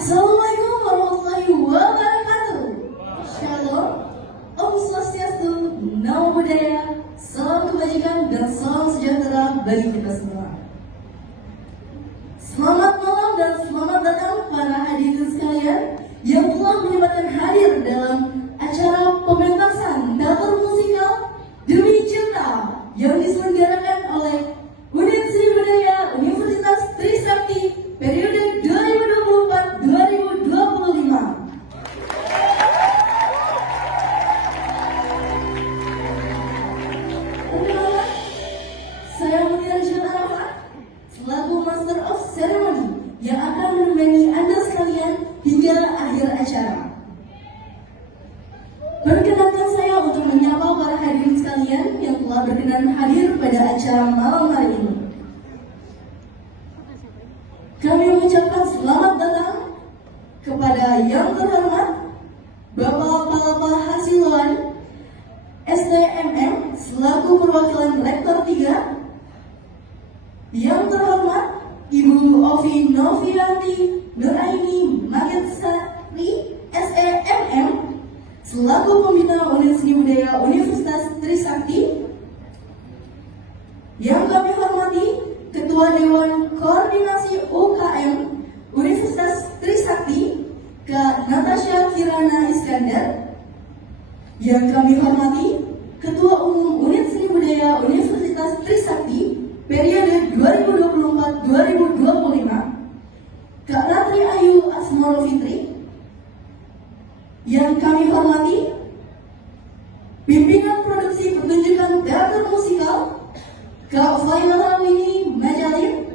Assalamualaikum warahmatullahi wabarakatuh. Shalom, Om Swastiastu, Namo Buddhaya, salam kebajikan dan salam sejahtera bagi kita semua. Selamat malam dan selamat datang para hadirin sekalian yang telah menyempatkan hadir dalam acara pementasan teater musikal Demi Cinta yang diselenggarakan oleh Unit Seni Budaya Universitas Trisakti periode 2024-2025. Perkenalkan, saya Munir Jakarta selaku Master of Ceremony yang akan menemani Anda sekalian hingga akhir acara. Perkenalkan saya untuk menyapa para hadirin sekalian yang telah berkenan hadir pada acara malam hari ini. Kami mengucapkan selamat datang kepada yang terhormat Bapak Palapa Hasiluan STMM selaku perwakilan Rektor 3, yang terhormat Ibu Ovi Novianti Nuraini Magetsari SEMM selaku pembina Unit Seni Budaya Universitas Trisakti, yang kami hormati Ketua Dewan Koordinasi UKM Universitas Trisakti Kak Natasha Kirana Iskandar, yang kami hormati Ketua Umum Unit Seni Budaya Universitas Trisakti periode 2024-2025 Kak Ratri Ayu Asmoro Fitri, yang kami hormati Pimpinan Produksi Pertunjukan Teater Musikal Kak Faila Wini Majalin,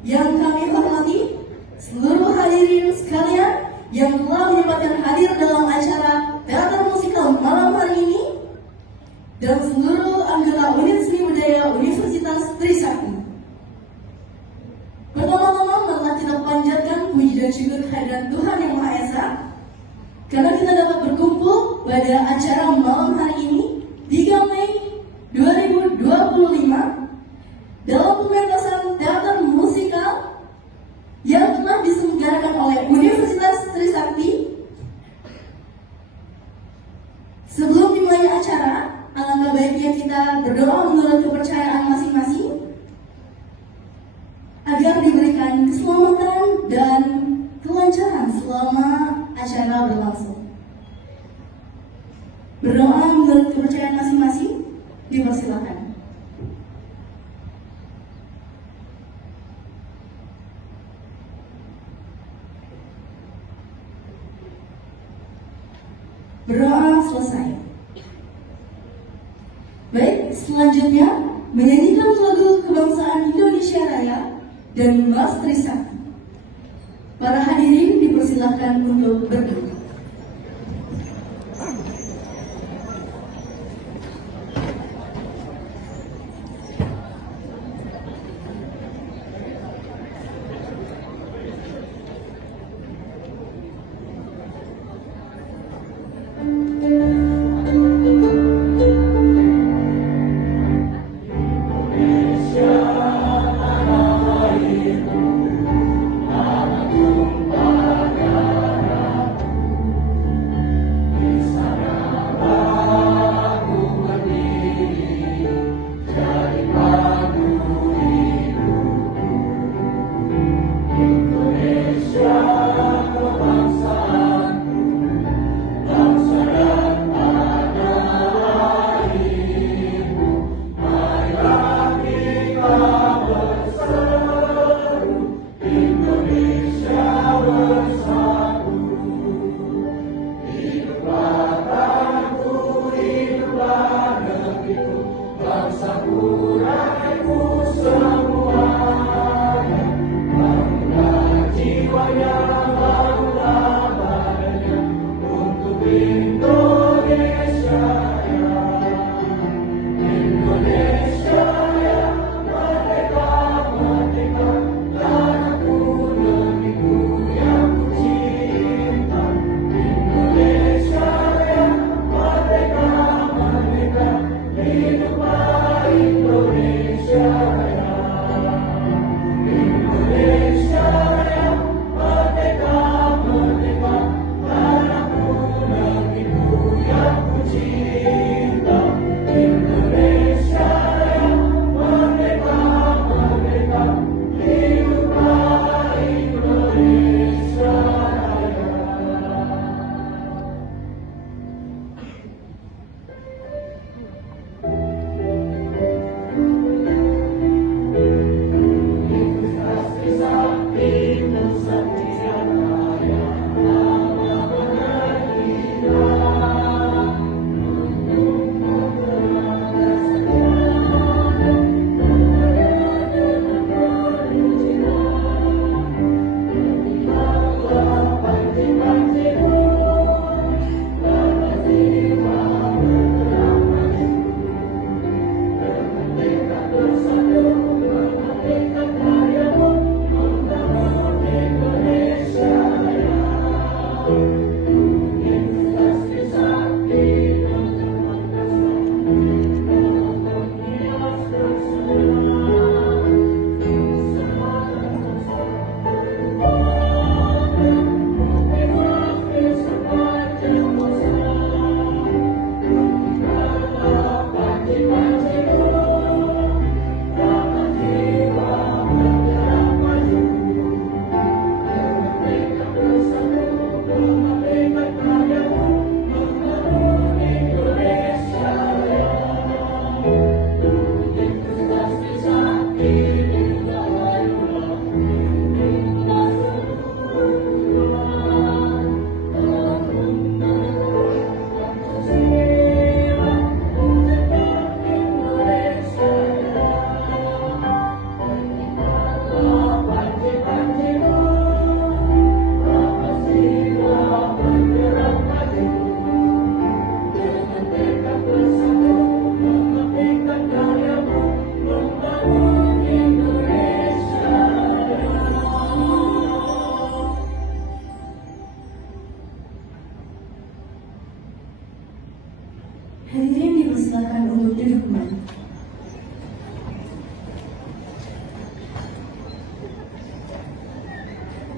yang kami hormati seluruh hadirin sekalian yang telah menyempatkan hadir dalam acara teater musikal malam hari ini, dan seluruh anggota Unit Seni Budaya Universitas Trisakti. Pertama-tama marilah kita panjatkan puji dan syukur kehadiran Tuhan Yang Maha Esa karena kita dapat berkumpul pada acara malam hari ini 3 Mei 2025 dalam pementasan teater musikal yang telah diselenggarakan oleh Universitas Trisakti. Sebelum dimulai acara, alangkah baiknya kita berdoa menurut kepercayaan masing-masing agar diberikan keselamatan dan kelancaran selama acara berlangsung. Berdoa menurut kepercayaan masing-masing, dipersilakan. Berdoa selesai. Baik, selanjutnya menyanyikan lagu kebangsaan Indonesia Raya dan Mas Trisakti. Para hadirin dipersilakan untuk berdiri.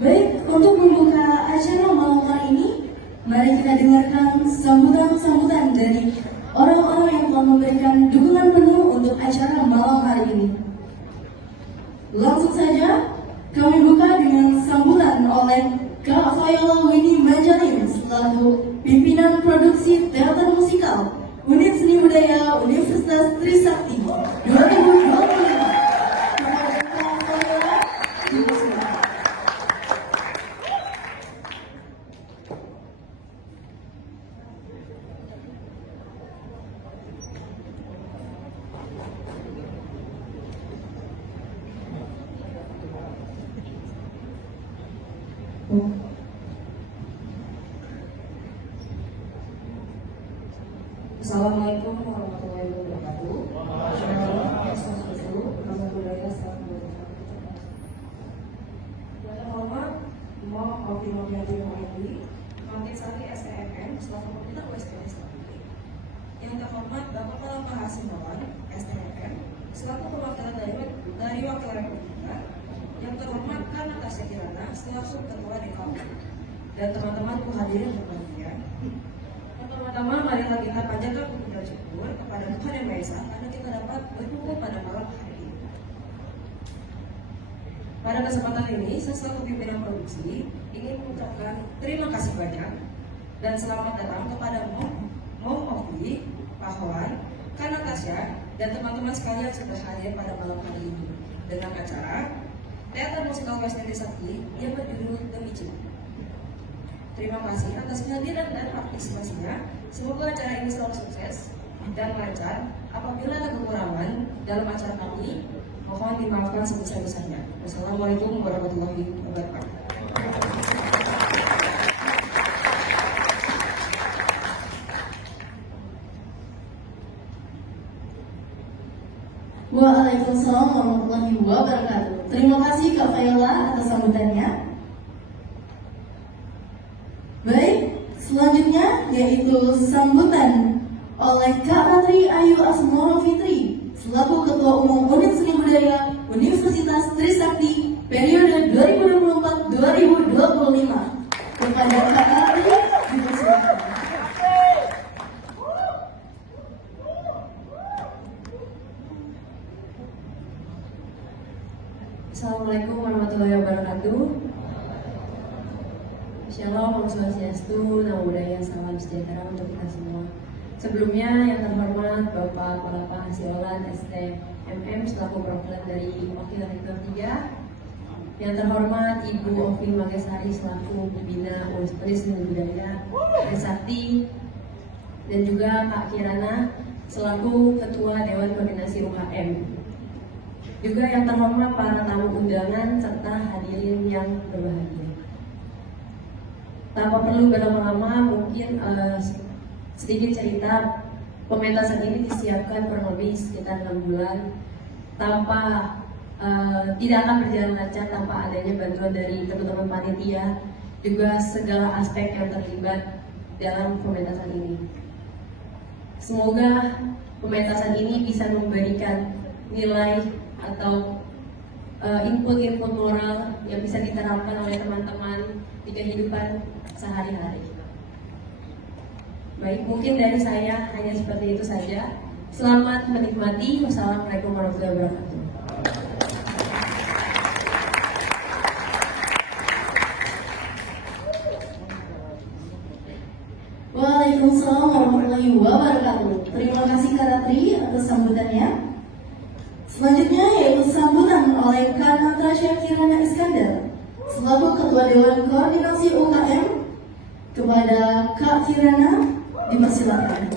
Baik, untuk membuka acara malam hari ini, mari kita dengarkan sambutan-sambutan dari orang-orang yang telah memberikan dukungan penuh untuk acara malam hari ini. Langsung saja, kami buka dengan sambutan oleh Kak Viola Winnie Majalin selaku pimpinan produksi teater musikal Unit Seni Budaya Universitas Trisakti 2025. Assalamualaikum warahmatullahi wabarakatuh. Yang terhormat, Imam Mangkin Sari STMN selaku Pembina USPS. Yang terhormat Bapak Kepala Mahasiswawan STMN selaku perwakilan dari Wakil Republika. Yang terhormat Kak Natasha Kirana selaku Ketua DKU dan teman-teman hadirin berbahagia. Pertama, marilah kita panjatkan puji dan syukur kepada Tuhan Yang Maha Esa karena kita dapat berkumpul pada malam hari ini. Pada kesempatan ini, saya selaku pimpinan produksi ingin mengucapkan terima kasih banyak dan selamat datang kepada Mom Ovi, Pak Hoan, Kak Natasha, dan teman-teman sekalian sudah hadir pada malam hari ini dengan acara Teater Musikal Western Trisakti yang berjudul Demi Cinta. Terima kasih atas kehadiran dan partisipasinya. Semoga acara ini selalu sukses dan lancar. Apabila ada kekurangan dalam acara kami, mohon dimaafkan sebesar-besarnya. Wassalamualaikum warahmatullahi wabarakatuh. Waalaikumsalam warahmatullahi wabarakatuh. Terima kasih Kak Viola atas sambutannya. Baik, selanjutnya yaitu sambutan oleh Kak Ratri Ayu Asmoro Fitri selaku Ketua Umum Unit Seni Budaya Universitas Trisakti periode 2024-2025. Kepada Kak Ratri, dipersilakan. Assalamualaikum warahmatullahi wabarakatuh. Shalom, Om Swastiastu, Namo Buddhaya, salam sejahtera untuk kita semua. Sebelumnya, yang terhormat Bapak Kepala Mahasiswawan STMM selaku perwakilan dari Wakil Rektor 3. Yang terhormat Ibu Ovi Magesari selaku Pembina Unit Seni Budaya Trisakti. Dan juga Kak Kirana selaku Ketua Dewan Koordinasi UKM. Juga yang terhormat para tamu undangan serta hadirin yang berbahagia. Tanpa perlu berlama-lama, mungkin sedikit cerita. Pementasan ini disiapkan kurang lebih sekitar 6 bulan tidak akan berjalan lancar tanpa adanya bantuan dari teman-teman panitia, juga segala aspek yang terlibat dalam pementasan ini. Semoga pementasan ini bisa memberikan nilai atau input-input moral yang bisa diterapkan oleh teman-teman di kehidupan sehari-hari. Baik, mungkin dari saya hanya seperti itu saja. Selamat menikmati. Wassalamualaikum warahmatullahi wabarakatuh. Waalaikumsalam warahmatullahi wabarakatuh. Terima kasih Kak Ratri atas sambutannya. Selanjutnya yaitu sambutan oleh Kak Natasha Kirana Iskandar selaku Ketua Dewan Koordinasi UKM. Kepada Kak Kirana, dipersilakan.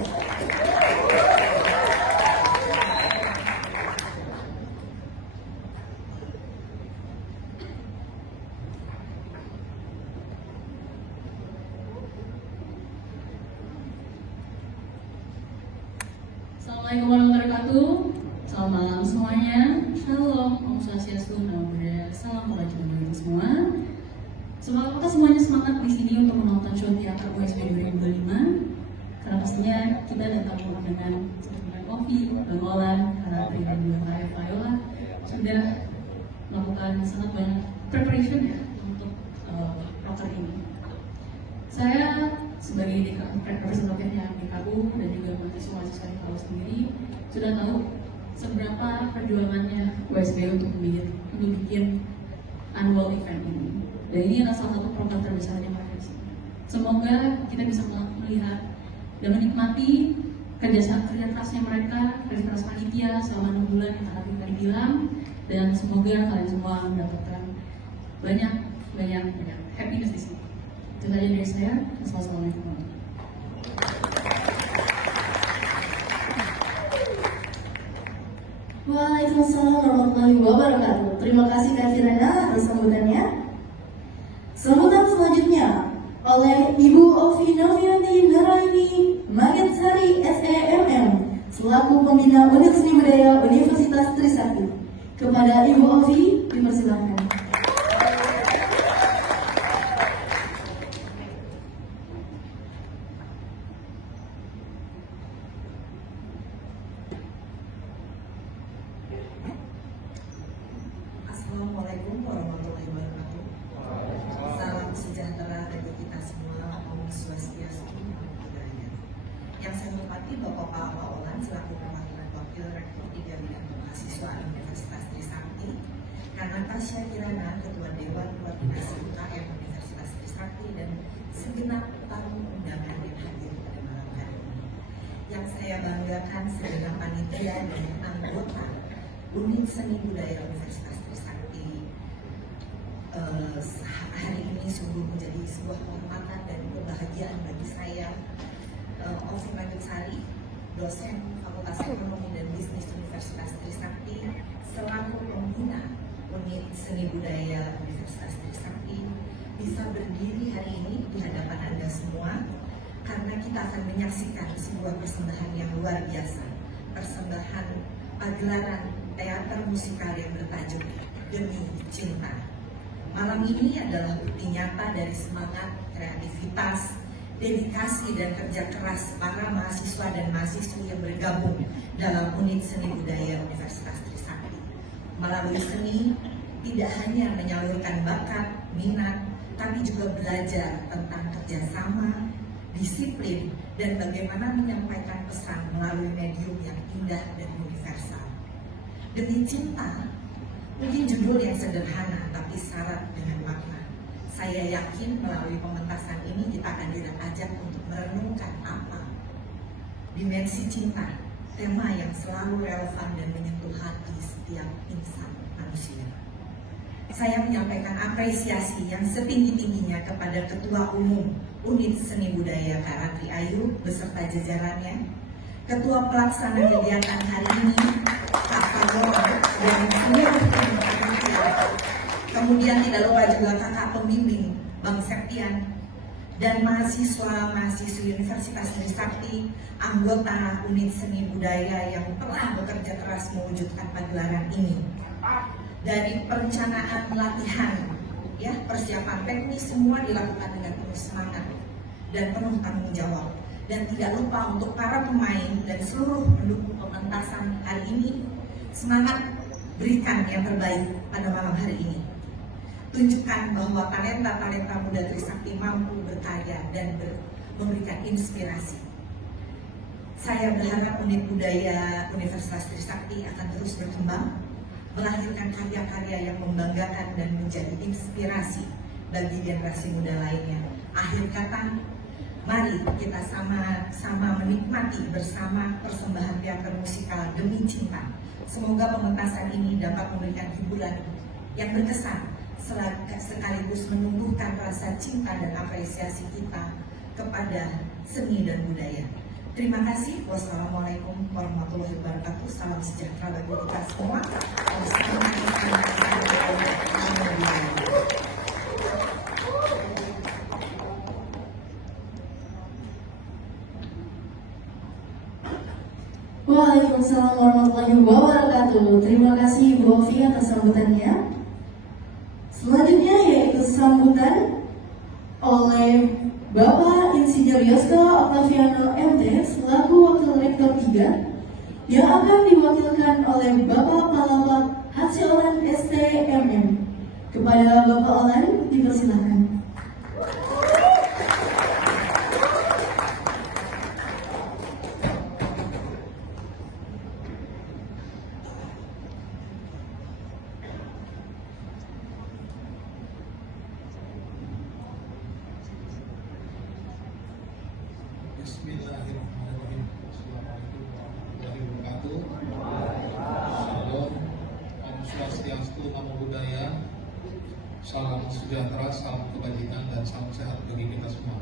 Assalamualaikum warahmatullahi wabarakatuh. Selamat malam semuanya. Shalom, Om Swastiastu, Namo Buddhaya, salam kebajikan bagi kita semua. Semoga semuanya semangat di sini untuk menonton show teater USP 2025. Karena pastinya kita datang dengan seperti Kopi, Bang Olan, Karatri, dan juga Viola sudah melakukan sangat banyak preparation ya untuk sebagai representatifnya DKU dan juga mahasiswa-mahasiswa DKU sendiri sudah tahu seberapa perjuangannya USB untuk bikin annual event ini. Dan ini adalah salah satu program terbesarnya mereka. Semoga kita bisa melihat dan menikmati kerja kerasnya mereka, kerja keras panitia selama 6 bulan yang tadi bilang, dan semoga kalian semua mendapatkan banyak happiness di sini. Itu saja dari saya. Wassalamualaikum. Waalaikumsalam warahmatullahi wabarakatuh. Terima kasih Kak Kirana atas sambutannya. Sambutan selanjutnya oleh Ibu Ovi Novianti Nuraini Magetsari SEMM selaku pembina Unit Seni Budaya Universitas Trisakti. Kepada Ibu Ovi dipersilahkan. Assalamualaikum warahmatullahi wabarakatuh. Salam sejahtera bagi kita semua. Om Swastiastu, Namo Buddhaya. Yang saya hormati Bapak Pak Olan selaku perwakilan Wakil Rektor 3 Bidang Mahasiswa Universitas Trisakti, dan Natasha Kirana, Ketua Dewan Koordinasi UKM Universitas Trisakti, dan segenap tamu undangan yang hadir pada malam hari ini. Yang saya banggakan segenap panitia dan anggota Unit Seni Budaya Universitas Trisakti. Hari ini sungguh menjadi sebuah kehormatan dan kebahagiaan bagi saya, Ovi Magetsari, dosen Fakultas Ekonomi dan Bisnis Universitas Trisakti, selaku pembina Unit Seni Budaya Universitas Trisakti, bisa berdiri hari ini di hadapan Anda semua, karena kita akan menyaksikan sebuah persembahan yang luar biasa, persembahan pagelaran teater musikal yang bertajuk Demi Cinta. Malam ini adalah bukti nyata dari semangat, kreativitas, dedikasi dan kerja keras para mahasiswa dan mahasiswi yang bergabung dalam Unit Seni Budaya Universitas Trisakti. Melalui seni, tidak hanya menyalurkan bakat, minat, tapi juga belajar tentang kerjasama, disiplin, dan bagaimana menyampaikan pesan melalui medium yang indah dan universal. Demi Cinta, mungkin judul yang sederhana tapi syarat dengan makna. Saya yakin melalui pementasan ini kita akan diajak untuk merenungkan apa dimensi cinta, tema yang selalu relevan dan menyentuh hati setiap insan manusia. Saya menyampaikan apresiasi yang setinggi-tingginya kepada Ketua Umum Unit Seni Budaya Kak Ratri Ayu beserta jajarannya, Ketua Pelaksana kegiatan hari ini Kak Fadora dan seluruh tim panitia. Kemudian tidak lupa juga kakak pembimbing Bang Septian dan mahasiswa-mahasiswi Universitas Trisakti, anggota Unit Seni Budaya yang telah bekerja keras mewujudkan pagelaran ini. Dari perencanaan latihan, ya, persiapan teknis semua dilakukan dengan penuh semangat dan penuh tanggung jawab. Dan tidak lupa untuk para pemain dan seluruh pendukung pementasan hari ini, semangat berikan yang terbaik pada malam hari ini. Tunjukkan bahwa talenta-talenta muda Trisakti mampu berkarya dan memberikan inspirasi. Saya berharap Unit Budaya Universitas Trisakti akan terus berkembang, melahirkan karya-karya yang membanggakan dan menjadi inspirasi bagi generasi muda lainnya. Akhir kata, mari kita sama-sama menikmati bersama persembahan teater musikal Demi Cinta. Semoga pementasan ini dapat memberikan hiburan yang berkesan, sekaligus menumbuhkan rasa cinta dan apresiasi kita kepada seni dan budaya. Terima kasih. Wassalamualaikum warahmatullahi wabarakatuh. Salam sejahtera bagi kita semua. Waalaikumsalam warahmatullahi wabarakatuh. Terima kasih Ibu Ovi atas sambutannya. Selanjutnya yaitu sambutan oleh Bapak Insinyur Yosko Octaviano MT selaku Wakil Rektor 3 yang akan diwakilkan oleh Bapak Palawat Hatsiolan STMM. Kepada Bapak Olan dipersilakan. Bismillahirrahmanirrahim. Assalamualaikum warahmatullahi wabarakatuh. Shalom, Om Swastiastu, Namo Buddhaya. Salam sejahtera, salam kebajikan, dan salam sehat bagi kita semua.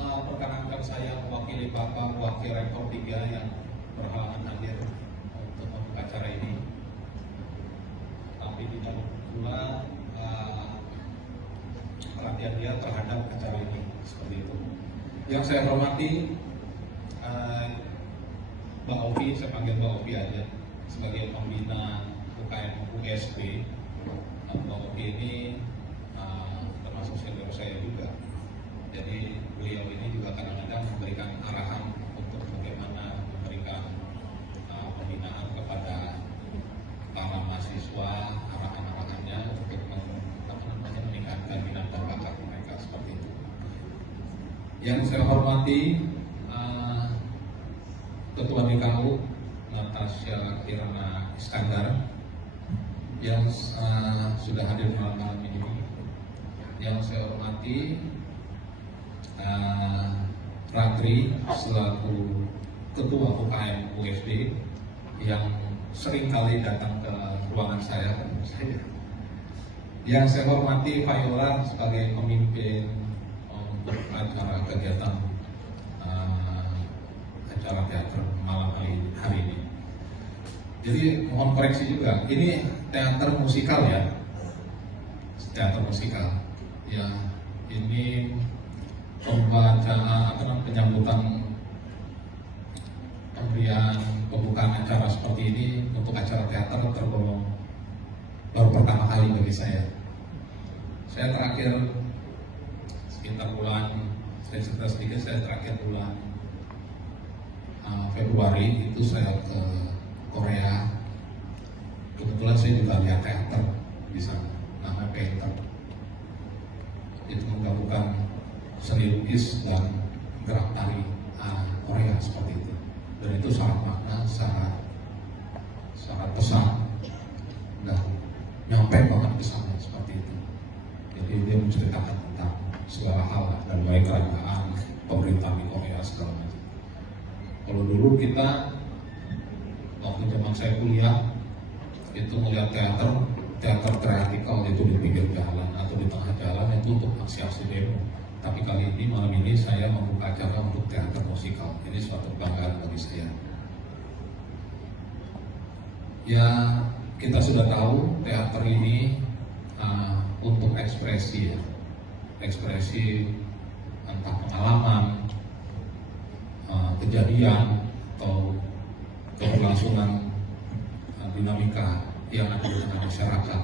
Perkenankan saya mewakili Bapak Wakil Rektor 3 yang berhalangan hadir untuk membuka acara ini. Tapi tidak pula perhatian dia terhadap acara ini, seperti itu. Yang saya hormati Mbak Ovi, saya panggil Mbak Ovi aja, sebagai pembina UKM USD. Mbak Ovi ini termasuk senior saya juga. Jadi beliau ini juga kadang-kadang memberikan arahan untuk bagaimana memberikan pembinaan kepada para mahasiswa, arahan-arahannya untuk meningkatkan minat dan bakat mereka, seperti itu. Yang saya hormati Ketua DKU Natasha Kirana Iskandar yang sudah hadir malam ini. Yang saya hormati Ratri selaku Ketua UKM USD yang sering kali datang ke ruangan saya. Yang saya hormati Viola sebagai pemimpin untuk acara kegiatan acara teater malam hari ini. Jadi mohon koreksi juga, ini teater musikal ya, teater musikal. Ya, ini penyambutan pemberian pembukaan acara seperti ini untuk acara teater tergolong baru pertama kali bagi saya. Saya terakhir sekitar bulan, saya cerita sedikit, saya terakhir bulan Februari itu saya ke Korea. Kebetulan saya juga lihat teater di sana, namanya Painter. Itu menggabungkan seni lukis dan gerak tari Korea seperti itu. Dan itu sangat makna, sangat pesan dan nyampe banget ke sana seperti itu. Jadi dia menceritakan tentang segala hal dan baik kerajaan, pemerintah di Korea segala macam. Kalau dulu kita waktu zaman saya kuliah itu melihat teater teatrikal itu di pinggir jalan atau di tengah jalan itu untuk aksi-aksi demo. Tapi kali ini, malam ini saya membuka acara untuk teater musikal. Ini suatu kebanggaan bagi saya. Ya, kita sudah tahu teater ini untuk ekspresi ya. Ekspresi entah pengalaman, kejadian, atau keberlangsungan dinamika yang ada di tengah masyarakat.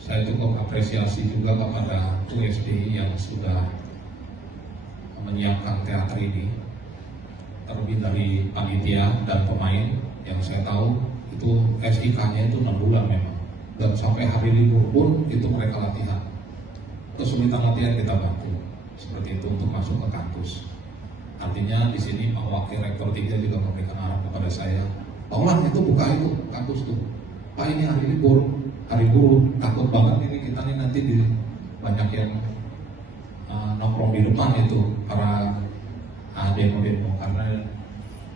Saya cukup apresiasi juga kepada USD yang sudah menyiapkan teater ini, terlebih dari panitia dan pemain yang saya tahu itu SIK-nya itu 6 bulan memang, dan sampai hari libur pun itu mereka latihan. Kesulitan latihan kita bantu seperti itu untuk masuk ke kampus. Artinya di sini Pak Wakil Rektor 3 juga memberikan arahan kepada saya, Pak Ulan itu buka itu kampus tuh, Pak ini hari libur, hari buruh, takut banget ini kita nih nanti di banyak yang nongkrong di depan itu para demo-demo, karena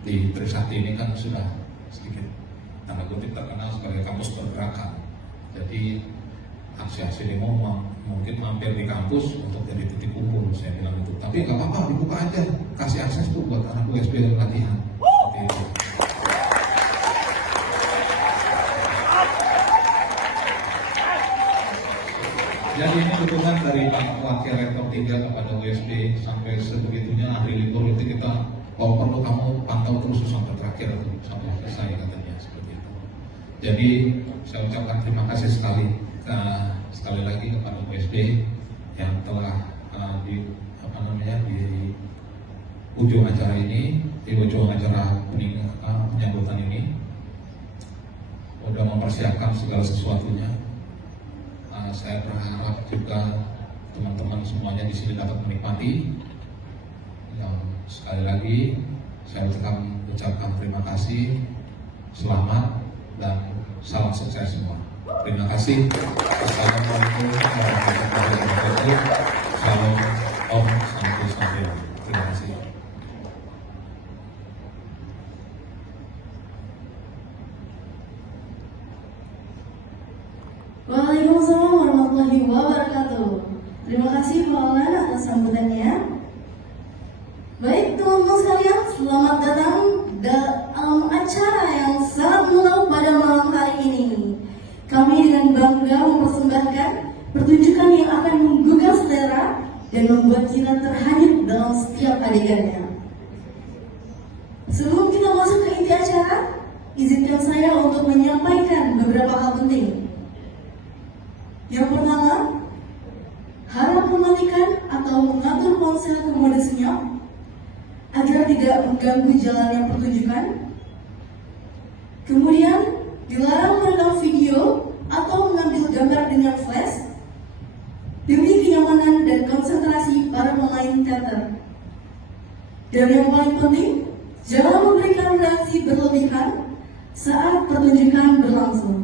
di Trisakti ini kan sudah sedikit tanda kutip terkenal sebagai kampus pergerakan. Jadi aksi-aksi demo mungkin mampir di kampus untuk jadi titik kumpul, saya bilang itu. Tapi nggak apa-apa, dibuka aja, kasih akses tuh buat anak USB dan latihan. Seperti itu. Jadi ini dukungan dari Pak Wakil Rektor 3 kepada USB sampai sebegitunya hari libur itu kita kalau perlu kamu pantau terus sampai terakhir atau sampai selesai katanya, seperti itu. Jadi saya ucapkan terima kasih sekali lagi kepada USB yang telah di ujung acara ini, di ujung acara penyambutan ini sudah mempersiapkan segala sesuatunya. Saya berharap juga teman-teman semuanya di sini dapat menikmati. Yang sekali lagi saya ucapkan terima kasih, selamat dan salam sukses semua. Terima kasih. Assalamualaikum warahmatullahi wabarakatuh. Shalom, Om Santo Swastiastu. Terima kasih. Waalaikumsalam warahmatullahi wabarakatuh. Terima kasih Pak Olan atas sambutannya. Baik teman-teman sekalian, selamat datang dalam acara yang sangat menarik pada malam hari ini. Kami dengan bangga mempersembahkan pertunjukan yang akan menggugah selera dan membuat kita terhanyut dalam setiap adegannya. Sebelum kita masuk ke inti acara, izinkan saya untuk menyampaikan beberapa hal penting. Yang pertama, harap mematikan atau mengatur ponsel ke mode senyap agar tidak mengganggu jalannya pertunjukan. Kemudian, dilarang merekam video atau mengambil gambar dengan flash demi kenyamanan dan konsentrasi para pemain teater. Dan yang paling penting, jangan memberikan reaksi berlebihan saat pertunjukan berlangsung.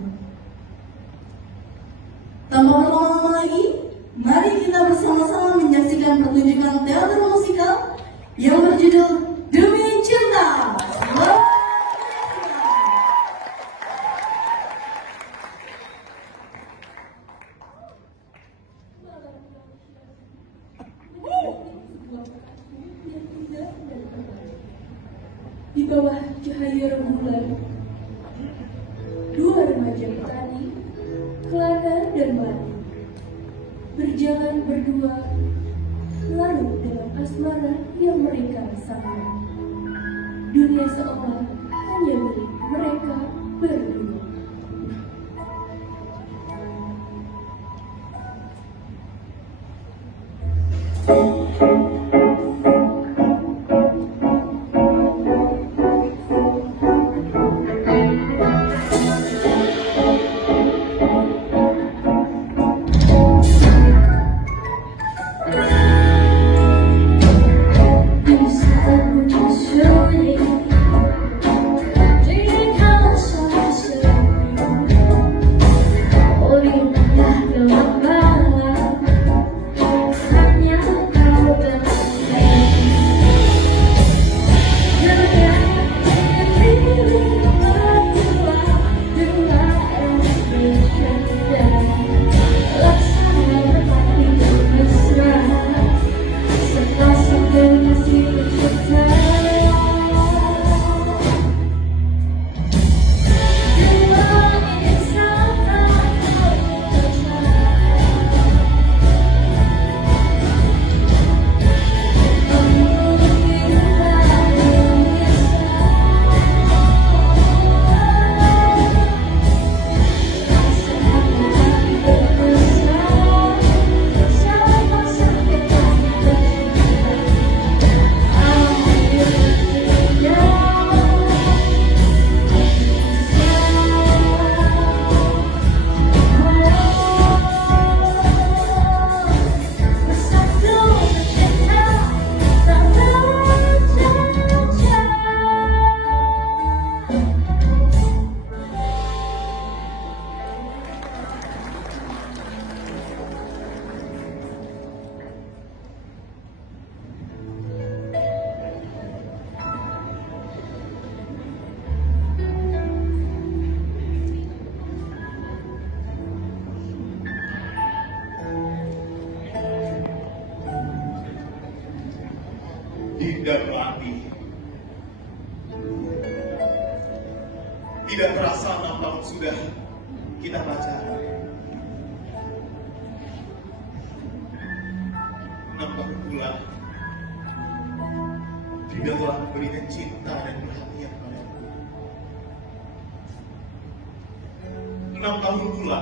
Tanpa berlama-lama lagi, mari kita bersama-sama menyaksikan pertunjukan teater musikal yang berjudul Demi Cinta. Di bawah cahaya rembulan, dua remaja petani, Kelana dan Mati, berjalan berdua, larut dalam asmara yang mereka sangka. Dunia seolah hanya milik mereka berdua. Dinda Melati. Tidak terasa 6 tahun sudah kita pacaran. 6 tahun pula Dinda telah memberikan cinta dan perhatian padaku. 6 tahun pula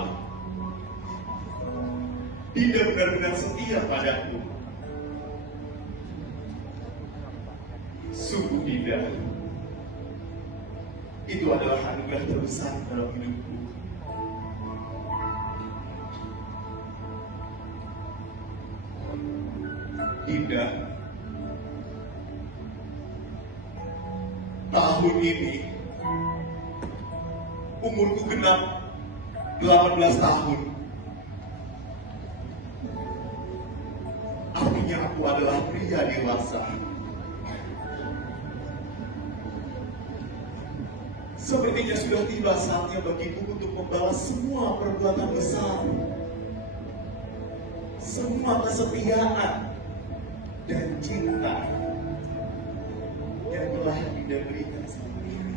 Dinda benar-benar setia padaku. Sungguh Dinda, itu adalah anugerah terbesar dalam hidupku. Dinda, tahun ini umurku genap 18 tahun. dia dewasa. Sepertinya sudah tiba saatnya bagiku untuk membalas semua perbuatan besar, semua kesetiaan dan cinta yang telah Dinda berikan selama ini.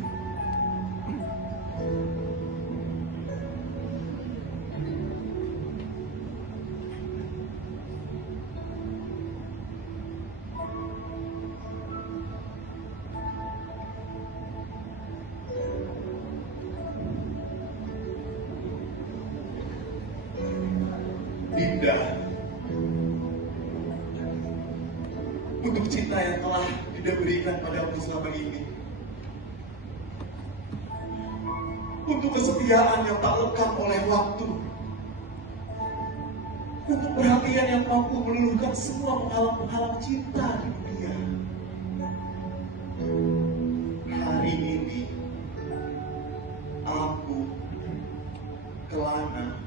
Dinda, untuk cinta yang telah Dinda berikan padamu selama ini, untuk kesetiaan yang tak lekang oleh waktu, untuk perhatian yang mampu meluluhkan semua penghalang-penghalang cinta di dunia. Hari ini, aku, Kelana,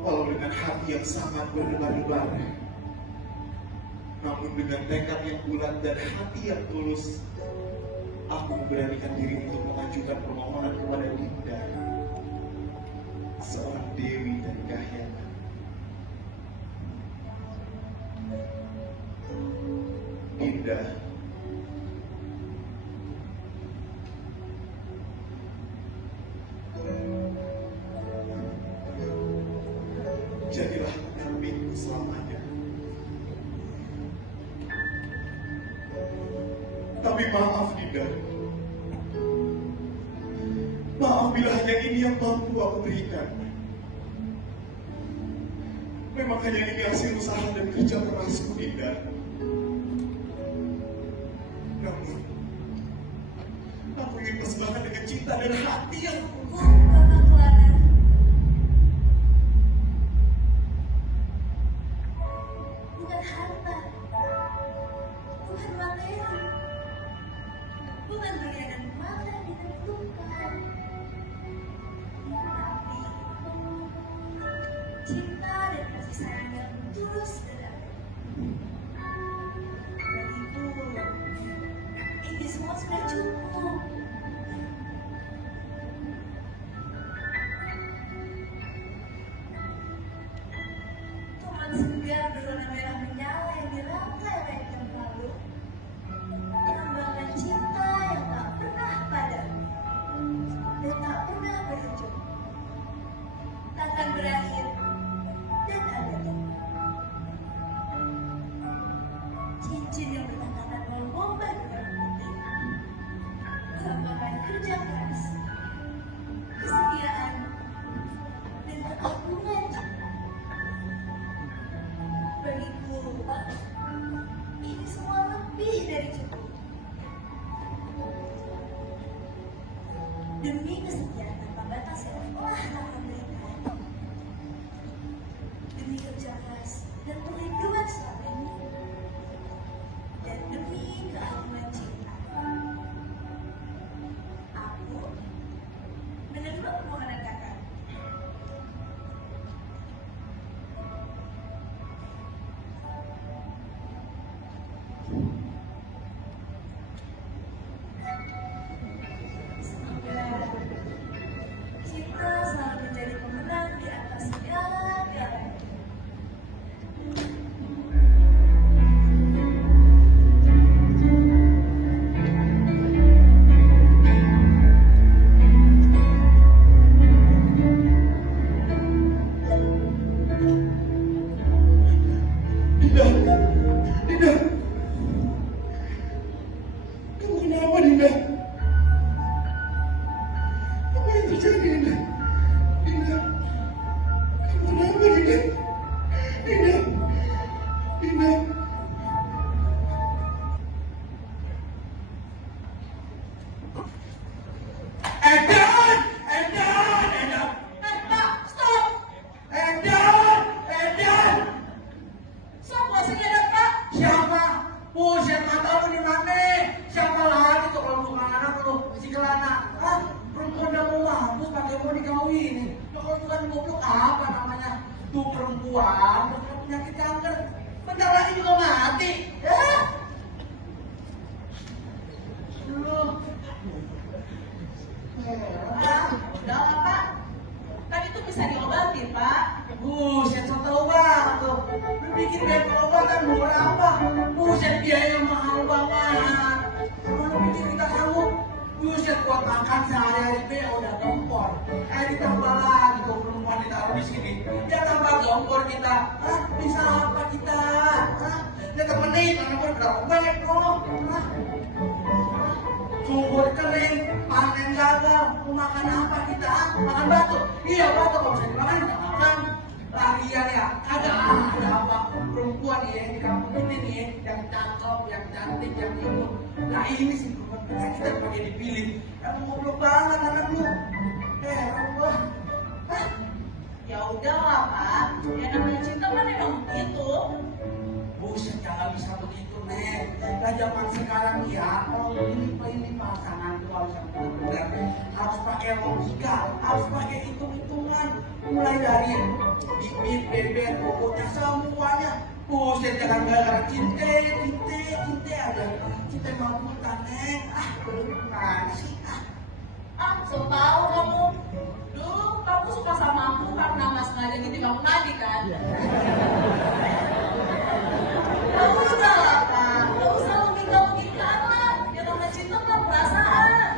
walau dengan hati yang sangat berdebar-debar, namun dengan tekad yang bulat dan hati yang tulus, aku memberanikan diri untuk mengajukan permohonan kepada Dinda, seorang dewi dari Kahyangan. Dinda, jadilah pendampingku selamanya. Tapi maaf Dinda, maaf bila hanya ini yang mampu aku berikan. Memang hanya ini hasil usaha dan kerja kerasku, Dinda. Namun, aku ingin persembahkan dengan cinta dan hati yang Kakak Kelana, bukan harta, bukan materi, bukan bagian mata yang ditentukan, tapi cinta dan kasih sayang yang tulus dan bagiku, ini semua sudah cukup. Teman segar berwarna merah menyala yang dirangkai oleh yang lalu, melambangkan cinta yang tak pernah padam dan tak pernah berujung, takkan berakhir dan abadi. Cincin yang bertatakan membombar dengan putih, melambangkan kerja keras, kesetiaan, dan keagungan cinta. Bagiku, ini semua lebih dari cukup. Demi kesetiaan tanpa batas yang telah Kakak berikan, demi kerja keras dan perlindungan selama ini, dan demi keagungan cinta, aku menerima permohonan Kakak. Semoga cinta selalu menjadi pemenang di atas segala-galanya. Dinda, Dinda, kamu kenapa Dinda? Apa yang terjadi Dinda? Dinda, kamu kenapa Dinda? Dinda, Dinda. Edan, Edan, Edan. Pak, stop. Edan, Edan. Siapa sih Edan, Pak? Siapa? Oh, siapa tahu di mana? Siapa lagi tuh kalau kemana tuh si Kelana? Hah? Belum mau mampus pakai mau dikawinin. Nah, kalau bukan goblok apa namanya? Tuh perempuan bakal penyakit kanker. Bentar lagi juga mati. Ya? Loh. Udah lah Pak, kan itu bisa diobatin Pak. Buset, so tau banget tuh. Lu bikin biaya pengobatan berapa? Buset, biaya mahal banget. Kalau lu bikin kita sanggup, buset buat makan sehari-hari be udah gempor. Ditambah lagi tuh perempuan ditaruh di sini. Ya tambah gempor kita. Hah? Bisa apa kita? Hah? Ya temenin, karena gue berapa banyak dong. Hah? Sumur kering, panen gagal, mau makan apa kita? Makan batu? Iya batu, kalau bisa dimakan kita makan. Lagian ya, ada apa perempuan ya di kampung ini nih yang cakep, yang cantik, yang imut. Nah ini sih perempuan kita pakai dipilih. Yang goblok banget anak lu. Allah. Hah? Ya udah lah Pak, ya namanya cinta kan emang begitu. Buset, jangan bisa begitu nih. Nah zaman sekarang ya, kalau ini pasangan tuh harus yang benar-benar harus pakai logika, harus pakai hitung-hitungan. Mulai dari bibit, bebek, pokoknya semuanya. Buset, jangan gara-gara cinta aja. Cinta mamputan, Neng. Gimana sih? So tau kamu. Dulu kamu suka sama aku karena nggak sengaja ngintip aku tadi kan? Kamu udah lah Pak, nggak usah logika-logikaan lah. Ya namanya cinta kan perasaan.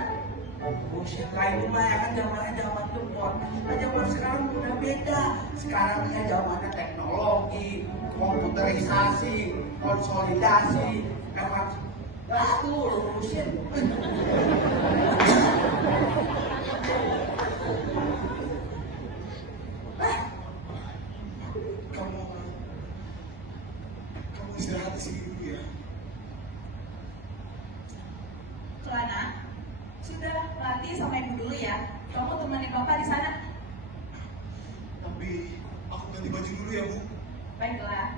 Buset, lain rumah ya kan zamannya zaman dulu. Nah zaman sekarang udah beda. Sekarang ya zamannya teknologi, komputerisasi, konsolidasi, tuh buset. Kamu istirahat di sini dulu ya. Celana, sudah latih sama ibu dulu ya. Kamu temani Bapak di sana. Tapi aku ganti baju dulu ya, Bu. Baiklah.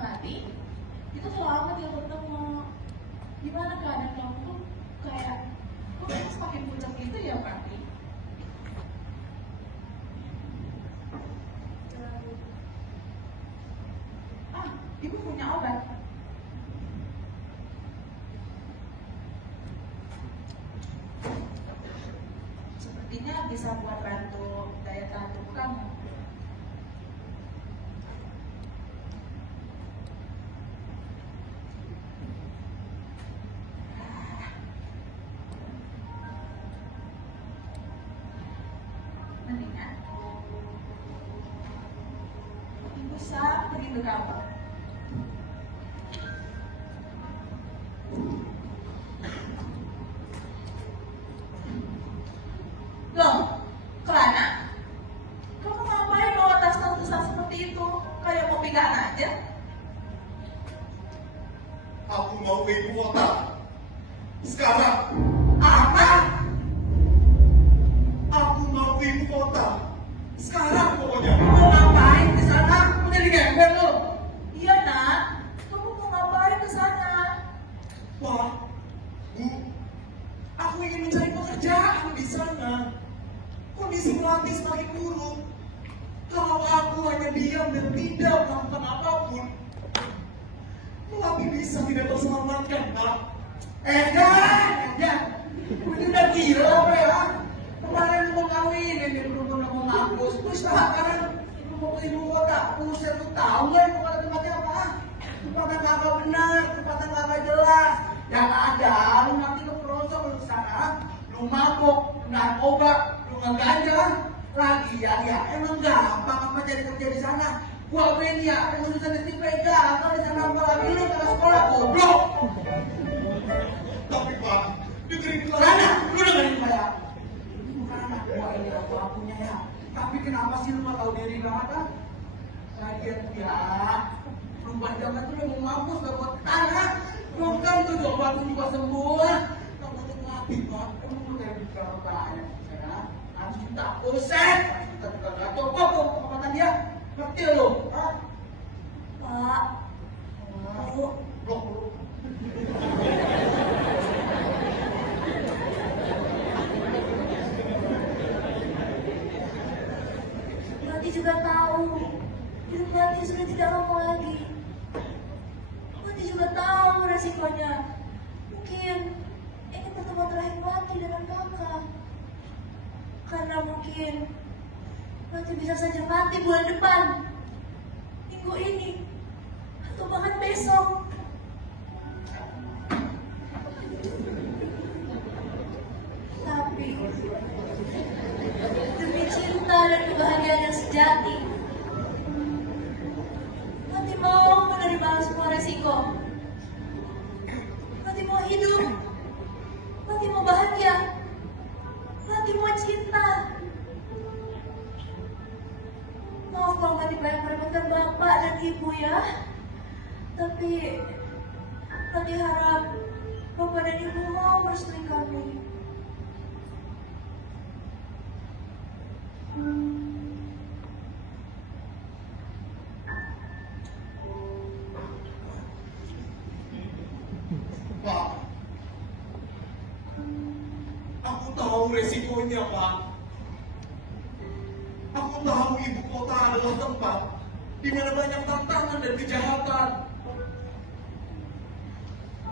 Latih, itu kalau amat ya ketemu. Gimana keadaan kamu tuh kayak kok kamu semakin pucat gitu ya Pak? Ibu punya obat. Sepertinya bisa buat bantu daya tahan tubuh kamu. Mendingan ibu sah begitu kamu. Loh, Kelana, kamu ngapain bawa tas-tas besar seperti itu? Kayak mau pinggang aja? Aku mau ke ibu kota. Sekarang. Apa? Aku mau ke ibu kota. Sekarang pokoknya. Mau ngapain di sana? Mau jadi gembel lu? Iya nak, kamu mau ngapain ke sana? Pak, Bu, aku ingin mencari pekerjaan di sana. Kondisi pelatih semakin buruk. Kalau aku hanya diam dan tidak melakukan apapun, pelatih bisa tidak terselamatkan, Pak. Jangan. Ini udah gila apa ya? Kemarin lu mau kawin, ini lu mau ngampus. Terus sekarang lu mau ke ibu kota. Buset, lu tahu nggak ibu kota tempatnya apa? Tempatnya kagak benar, tempatnya kagak jelas. Yang ada, lu nanti lu kerosok lu sana, lu mabuk, lu narkoba, lu ngeganja. Lagian ya, emang gampang apa jadi kerja di sana. Gua Ben ya, yang lulusan STP gampang di sana apalagi lu ke sekolah goblok. Tapi Pak, dengerin Kelana, lu dengerin saya. Bukan anak gua ini aku akunya ya. Tapi kenapa sih lu gak tahu diri banget kan? Lagian ya, perubahan zaman tuh udah mau mampus gak buat tanah. Belum kan tuh jual batu juga semua. Kamu tuh ngelatih banget, kamu tuh kayak bicara banyak. Ya, harus kita buset. Kita juga gak cukup tuh kekuatan dia. Ngerti lu? Hah? Pak, Blok lu. juga tahu hidup Melati sudah tidak lama lagi. Melati juga tahu resikonya. Mungkin ini pertemuan terakhir Melati dengan kakak. Karena mungkin Melati bisa saja mati bulan depan, minggu ini, atau bahkan besok. Tapi demi cinta dan kebahagiaan yang sejati, Melati mau menerima semua resiko. Melati mau hidup, Melati mau bahagia, Melati mau cinta. Maaf kalau Melati banyak merepotkan bapak dan ibu ya. Tapi Melati harap bapak dan ibu mau merestui kami. Pak, aku tahu resikonya, Pak. Aku tahu ibu kota adalah tempat di mana banyak tantangan dan kejahatan.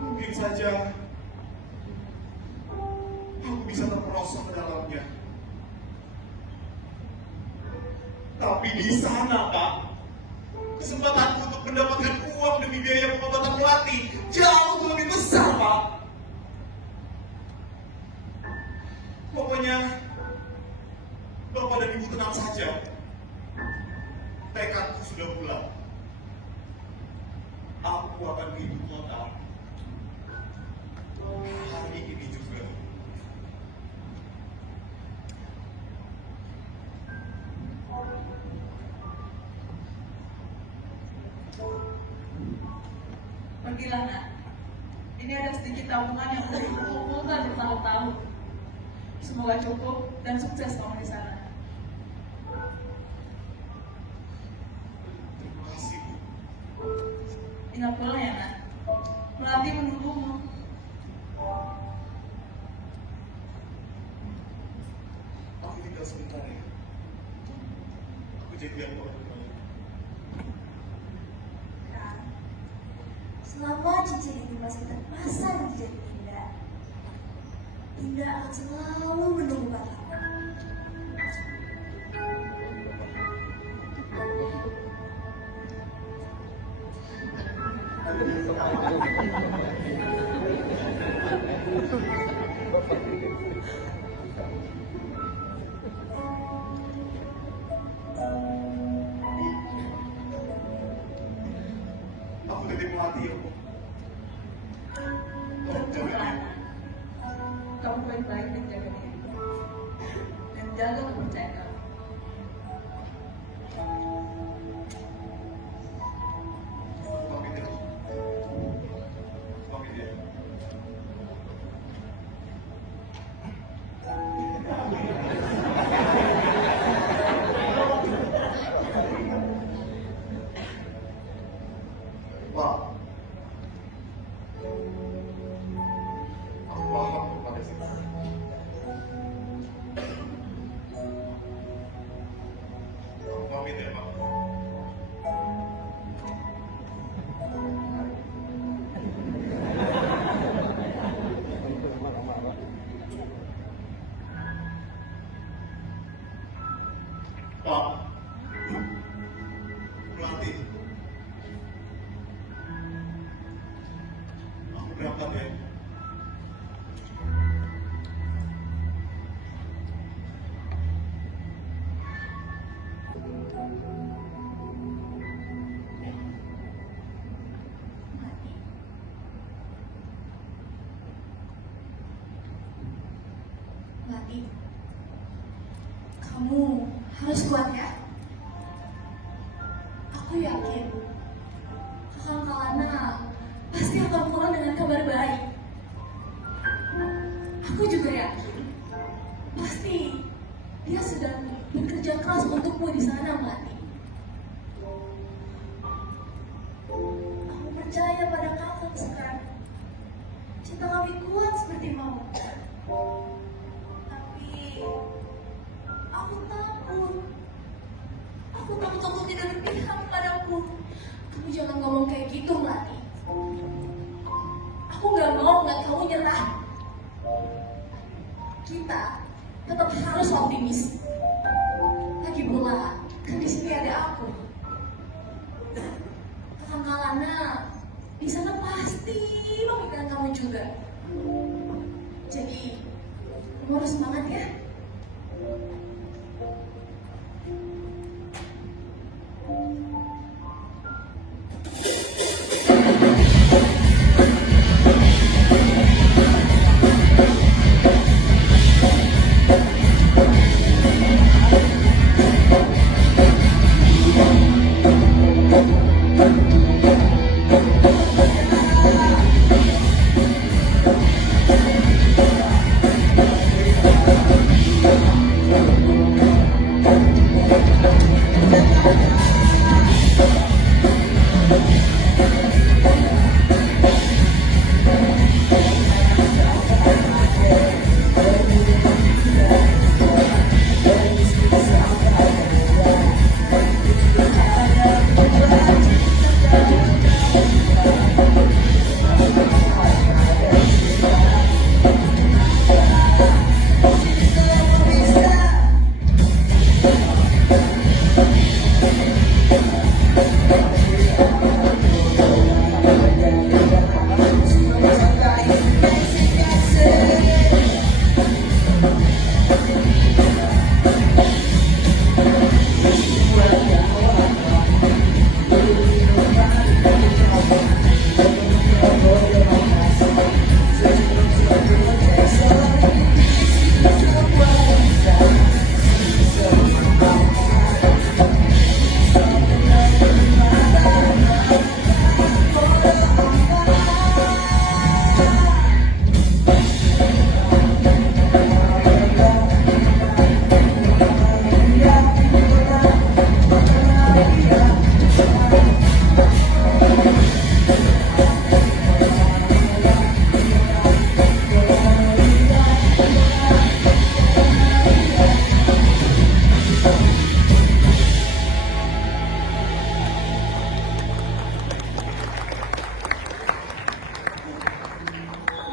Mungkin saja aku bisa terperosok ke dalamnya. Tapi di sana, Pak, kesempatanku untuk mendapatkan uang demi biaya pengobatan Melati jauh lebih besar, Pak. Pokoknya, Bapak dan Ibu tenang saja. Tekadku sudah bulat. Aku akan ke ibu kota. Hari ini juga. Pergilah nak. Ini ada sedikit tabungan yang sudah ibu kumpulkan bertahun-tahun. Semoga cukup dan sukses kamu di sana. Terima kasih, Bu. Ingat pulang ya nak. Melati menunggumu. Aku tinggal sebentar ya. Aku janjian kok. Nah, selama cincin ini masih terpasang di jari Dinda, Dinda akan selalu menunggu kataku. Aku titip Melati ya, Bu. Tolong jaga dia. Kamu baik-baik dan jaga diri. Dan jaga kepercayaan kamu. Pamit ya. Pamit ya. Pak, aku paham pada situ. Aku pamit ya, Pak. Pak, Melati, aku berangkat ya. Melati. Melati, kamu harus kuat ya. Aku yakin Kakang Kalana pasti akan pulang dengan kabar baik. Aku juga yakin pasti dia sedang bekerja keras untukmu di sana, Melati. Aku percaya pada Kakang sekarang. Cinta kami kuat seperti mau. Tapi aku takut. berpihak padaku. Kamu jangan ngomong kayak gitu, Melati. Aku gak mau ngeliat kamu nyerah. Kita tetap harus optimis. Lagi pula, kan di sini ada aku. Kakak Malana di sana pasti memikirkan kamu juga. Jadi, kamu harus semangat ya.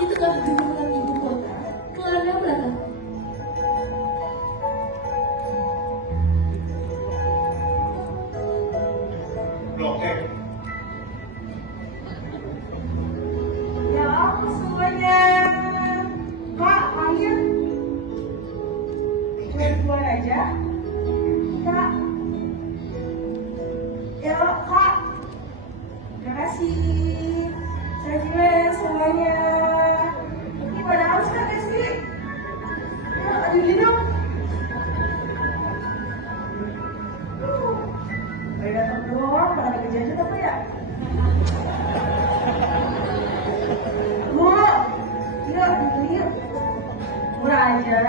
Itulah dukungan ibu kota. Kelana berapa? Blok M. Ya apa semuanya? Kak, panggil. Keluar aja. Kak. Ya, Kak. Terima kasih. Saya juga semuanya. Ini pada haus kan ya sih? Ya, adilin dong. Baik datang doang, pada ada kejadian apa ya? Bu, yuk. Murah aja.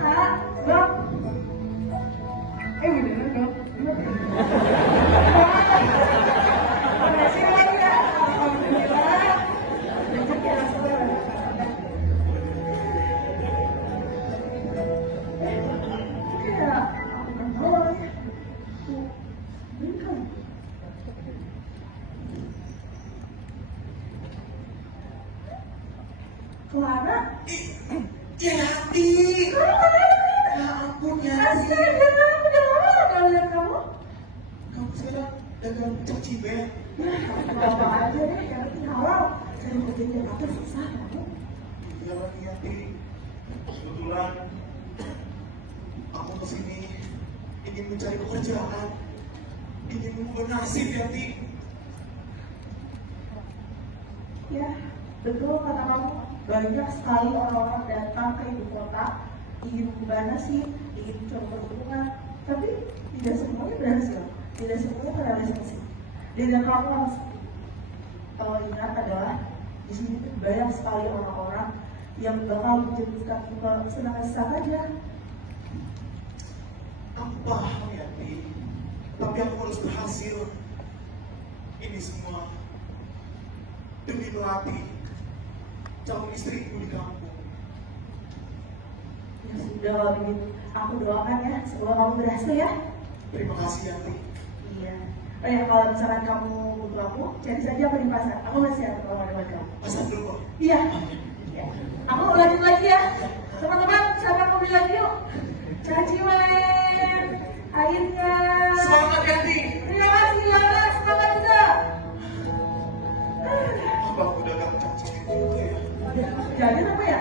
Kak, Bang. Beneran dong. Makasih banyak ya. Alhamdulillah. Rezeki ya, Rasulullah. Ya, aku kan tahu ya. Bukan. Clara? Ya Yati. Ya ampun Yati. Astaga, udah lama gak lihat kamu. Kamu sekarang dagang cibet. Apa aja deh, yang penting halal. Saya mau kerja Jakarta susah kamu. Iya lagi Yati. Kebetulan aku kesini ingin mencari pekerjaan, ingin mengubah nasib Yati. Ya, betul kata kamu. Banyak sekali orang-orang datang ke ibu kota ingin mengubah nasib, ingin mencoba hubungan, tapi tidak semuanya berhasil, tidak semuanya terrealisasi. Dan yang kamu harus ingat adalah di sini tuh banyak sekali orang-orang yang bakal menjadikan kita senang-senang saja. Aku paham Yati, tapi aku harus berhasil. Ini semua demi melatih calon istriku di kampung. Ya sudah kalau begitu, aku doakan ya, semoga kamu berhasil ya. Terima kasih ya, Ti. Iya. Oh ya, kalau misalkan kamu butuh aku, cari saja apa di pasar. Aku masih ada promo-promo kamu. Pasang dulu kok. Iya. Iya. Aku lanjut lagi ya. Teman-teman, siapa yang mau beli lagi yuk? Caciwen, akhirnya. Semangat ya, Ti. Terima kasih Lana, semangat juga. Apa aku udah gak cocok juga ya? Jadi apa ya?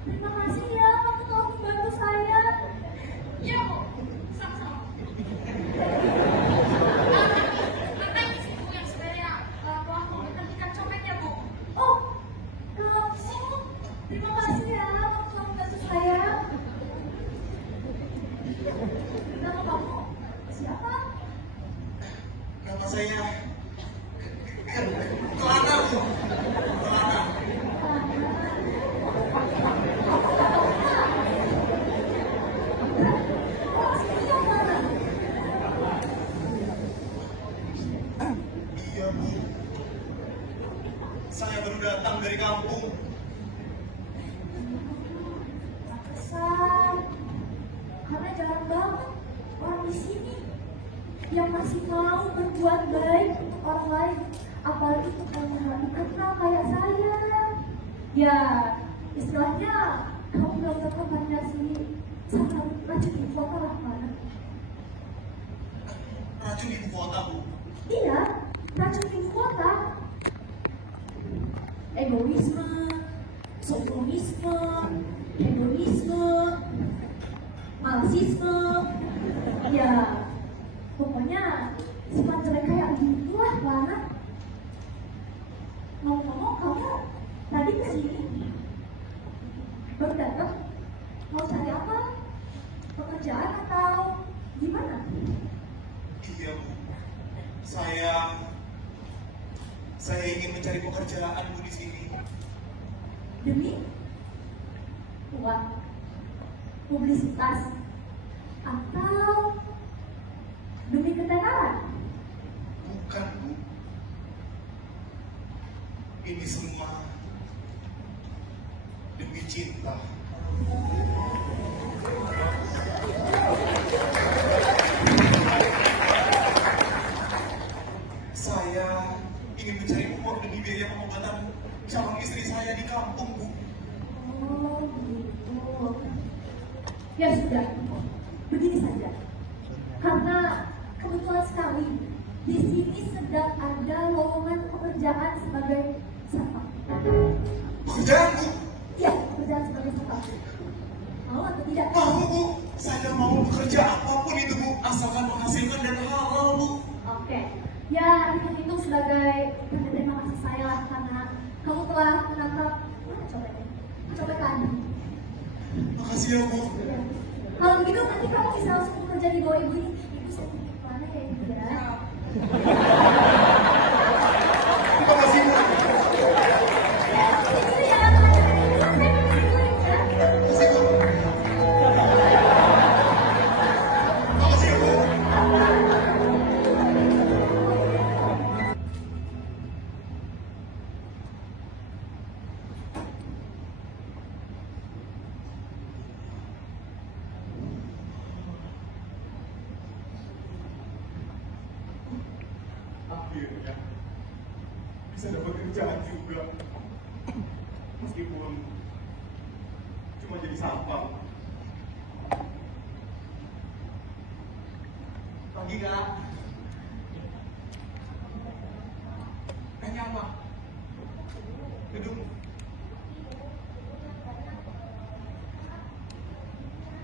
Terima kasih ya, kamu telah membantu saya. Iya Bu, sama-sama. Mana isi Bu yang sebenarnya telah menghentikan copetnya Bu? Oh, kamu. Terima kasih ya, kamu telah membantu saya. Nama kamu siapa? Nama saya Kelana, Bu. Kelana. Iya, Bu. Saya baru datang dari kampung. Pantesan. Karena jarang banget orang di sini yang masih mau berbuat baik untuk orang lain, apalagi untuk orang yang kenal kayak saya. Ya, istilahnya kamu belum terkontaminasi sama racun ibu kota lah, mana? Racun ibu kota, Bu. Iya, racun ibu kota. Egoisme, sosionisme, hedonisme, marxisme, ya pokoknya sifat jelek kayak gitulah, Lana. Ngomong-ngomong, kamu tadi kesini baru datang, mau cari apa? Pekerjaan atau gimana? Iya, Bu. Saya ingin mencari pekerjaan, Bu, di sini. Demi uang, publisitas, atau demi ketenaran? Bukan, Bu. Ini semua demi cinta. Saya ingin mencari uang demi biaya pengobatan calon istri saya di kampung, Bu. Oh, gitu. Ya sudah, begini saja. Karena kebetulan sekali di sini sedang ada lowongan pekerjaan sebagai satpam. Pekerjaan, Bu. Ya, pekerjaan sebagai satpam. Mau atau tidak? Mau, Bu. Saya mau bekerja apapun itu, Bu. Asalkan menghasilkan dan halal, Bu. Oke. Ya, hitung-hitung sebagai tanda terima kasih saya lah karena kamu telah menangkap copet lagi. Makasih ya, Bu. Ya. Kalau begitu nanti kamu bisa langsung bekerja di bawah ibu ini. Ibu saya titip mana ya, Ibu ya? Terima kasih, Bu. Itu ya, saya permisi dulu ya. Makasih, Bu. Makasih, Bu. Akhirnya bisa dapat kerjaan juga, meskipun cuma jadi sampah. Pagi, Kak. Tanya apa? Duduk.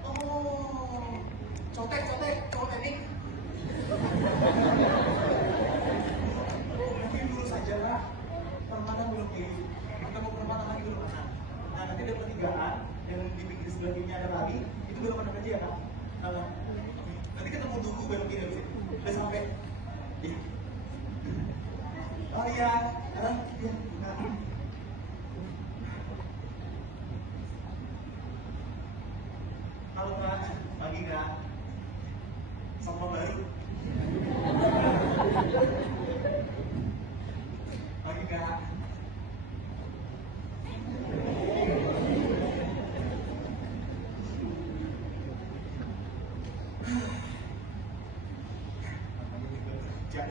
Oh, cotek teknik. Mungkin dulu saja lah. Permainan belum di. Kita mau permainan lagi dulu mana? Nah, nanti ada pertigaan yang di pinggir sebelah kiri ada lagi. Itu belum ada kerja ya, Kak? Nanti ketemu dulu belok kiri. Udah sampai. Iya. Namanya juga kerja.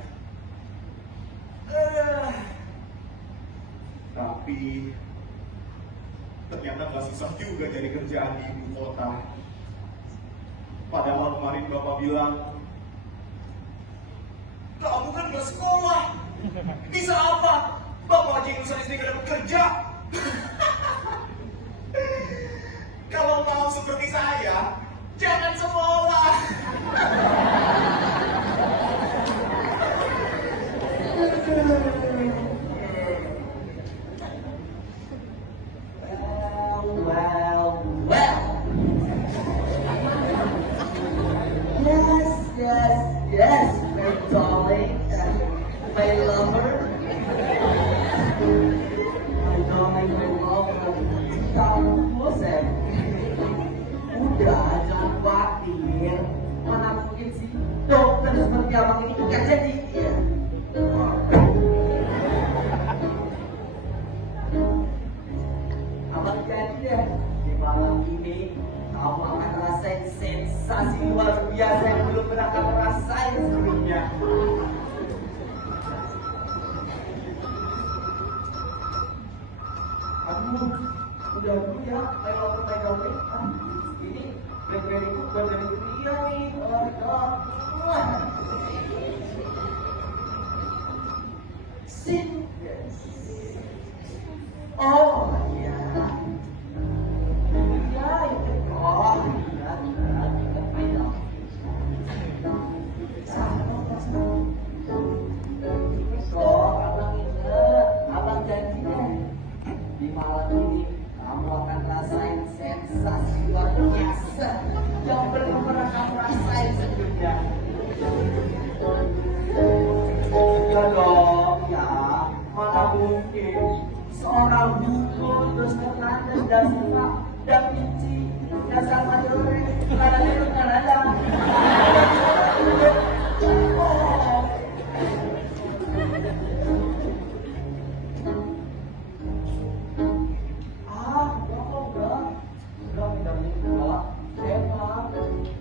Tapi ternyata gak susah juga cari kerjaan di ibu kota. Padahal kemarin Bapak bilang, kamu kan gak sekolah. Bisa apa? Bapak aja yang lulusan SD gak dapat kerja. Kalau mau seperti saya, jangan sekolah. Well. Yes, my darling, my lover. My darling, my lover. Kamu bosan? Udah, jangan khawatir. Mana mungkin sih dokter seperti abang ini nggak jadi? Ya. Abang jadi deh. Di malam ini kamu akan rasain sensasi luar biasa yang belum pernah kamu rasain sebelumnya. Aduh, udah dulu ya, ayo lapor my darling. Ini BlackBerry ku bukan dari dunia nih. Oh my god. Sing. Oh iya. Iya, itu. Oh iya, ayo. So, abang inget, abang janji deh. Di malam ini kamu akan rasain sensasi luar biasa yang belum pernah kamu rasain sebelumnya. Ya dong, ya. Mana mungkin seorang dukun terus Fernandes dan Silva dan Vinci dan Salvador Kanada itu Kanada.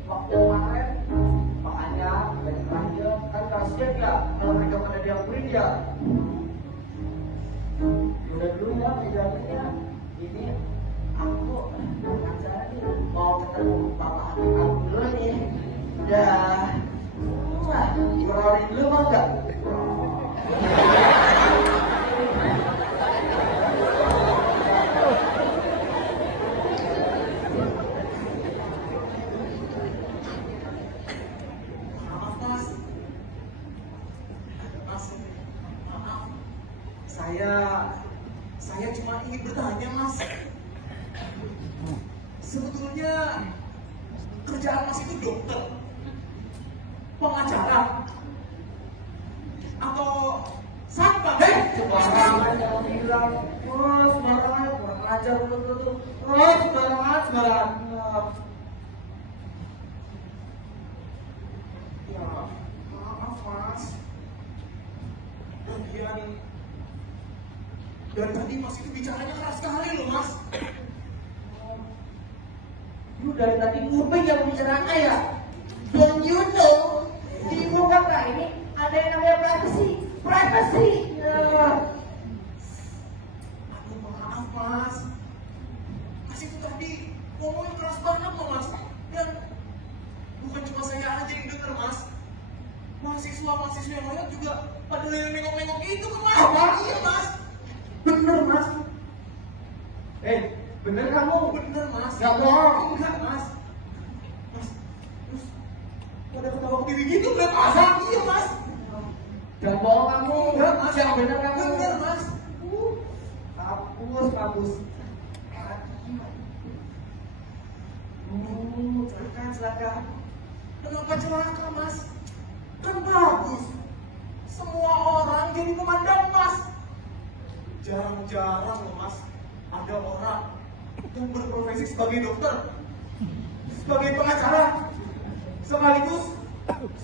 Waktu kemarin makanya banyak aja kan kasihan ya kalau mereka pada diambil ya. Udah dulu ya mejanya. Ini aku acara nih mau ketemu bapak aku dulu nih. Udah, keluarin dulu mau nggak? Saya cuma ingin bertanya, Mas. Sebetulnya kerjaan Mas itu dokter, pengacara, atau satpam? Sembarangan yang bilang, oh sembarangan, kurang ajar betul-betul. Oh sembarangan. Ya, maaf, Mas. Lagian dari tadi Mas itu bicaranya keras sekali loh, Mas. Lu dari tadi nguping yang bicara ya? Don't you know? Di ibu kota ini ada yang namanya privacy. Aduh, maaf, Mas. Mas itu tadi ngomongnya keras banget loh, Mas. Dan bukan cuma saya aja yang denger, Mas. Mahasiswa yang lain juga pada nengok-nengok gitu ke Mas. Iya, Mas. Bener mas. Bener kamu? Bener, Mas. Gak bohong. Enggak, Mas. Mas, terus pada ketawa ke TV gitu, Mas. Masa? Iya, Mas. Jangan bohong kamu. Enggak, Mas. Yang bener kamu. Bener, Mas. Hapus. Celaka. Kenapa celaka, Mas? Kan bagus. Semua orang jadi pemandan, Mas. Jarang-jarang loh, Mas, ada orang yang berprofesi sebagai dokter, sebagai pengacara, sekaligus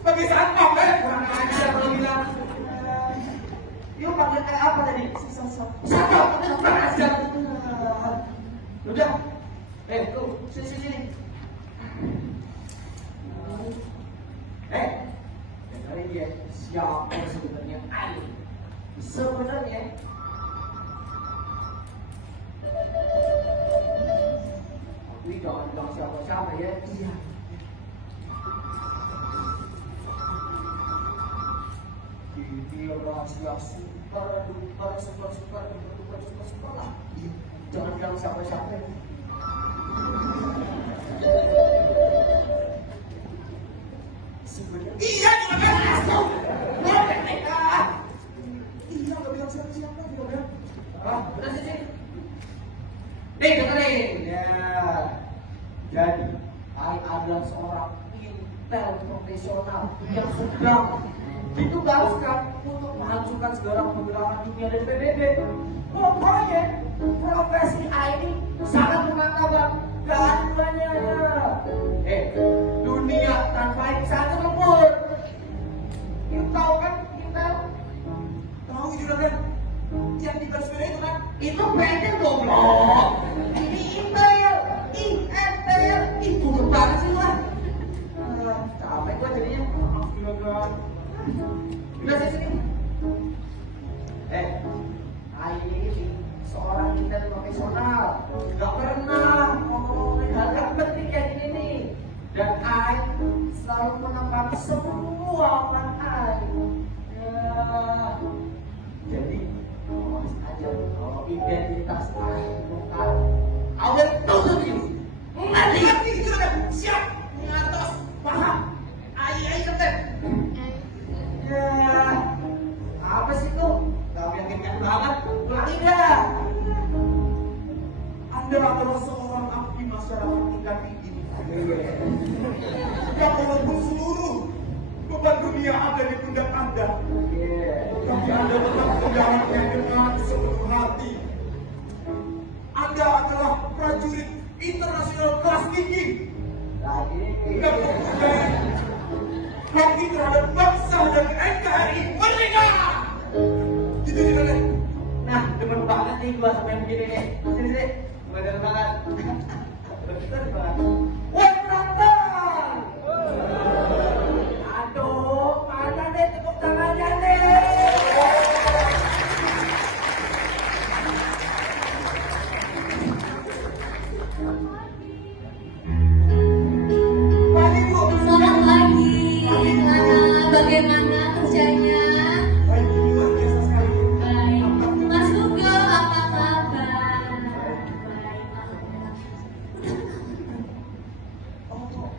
sebagai satpam, Kurang ajar kalau bilang. Yuk panggil kayak apa tadi? satpam, kurang ajar. Udah. Tuh, sini. siapa yang sebenarnya Ai. Sebenarnya tapi jangan bilang siapa-siapa ya. Iya. Ini rahasia super lah. Jangan bilang siapa-siapa ya. Sebenarnya iya juga langsung. Iya nggak bilang siapa-siapa juga kan. Udah sih. Nih dengerin ya. Jadi, Ai adalah seorang intel profesional yang sedang ditugaskan untuk menghancurkan segala pergerakan dunia dan PBB. Pokoknya profesi Ai ini sangat menantang. Gak ada duanya. Dunia tanpa Ai sangat lembur. You tahu kan intel? Tahu juga kan? Yang di sepeda itu kan? Itu beda goblok. Ini intel. Itu banget sih lah. Capek gua jadinya. Maaf juragan. Udah sini. Ai ini seorang intel profesional. Gak pernah ngomongin hal yang penting kayak gini nih. Dan Ai selalu menambah semua orang Ai. Jadi awas aja kalau identitas Ai bukan awet tuh begini. Ngerti gitu kan? Siap ngatos paham. Ai keten. Ya apa sih tuh? Gak meyakinkan banget. Ulangi dah. Anda adalah seorang abdi masyarakat tingkat tinggi yang menganggur seluruh beban dunia ada di pundak Anda. Tapi Anda tetap menjalannya dengan sepenuh hati. Anda adalah prajurit internasional kelas tinggi yang mempunyai hati terhadap bangsa dan NKRI merdeka. Gitu juga kan? Nah, demen banget nih gua sampai begini nih. Sini. Gua demen banget. Betul banget. Woi, penonton! Aduh, mana deh tepuk tangannya deh? Pagi Bu. Selamat pagi. Bagaimana kerjanya? Baik, ini luar biasa sekali. Baik. Mas Hugo, apa kabar? Baik, alhamdulillah. Oh,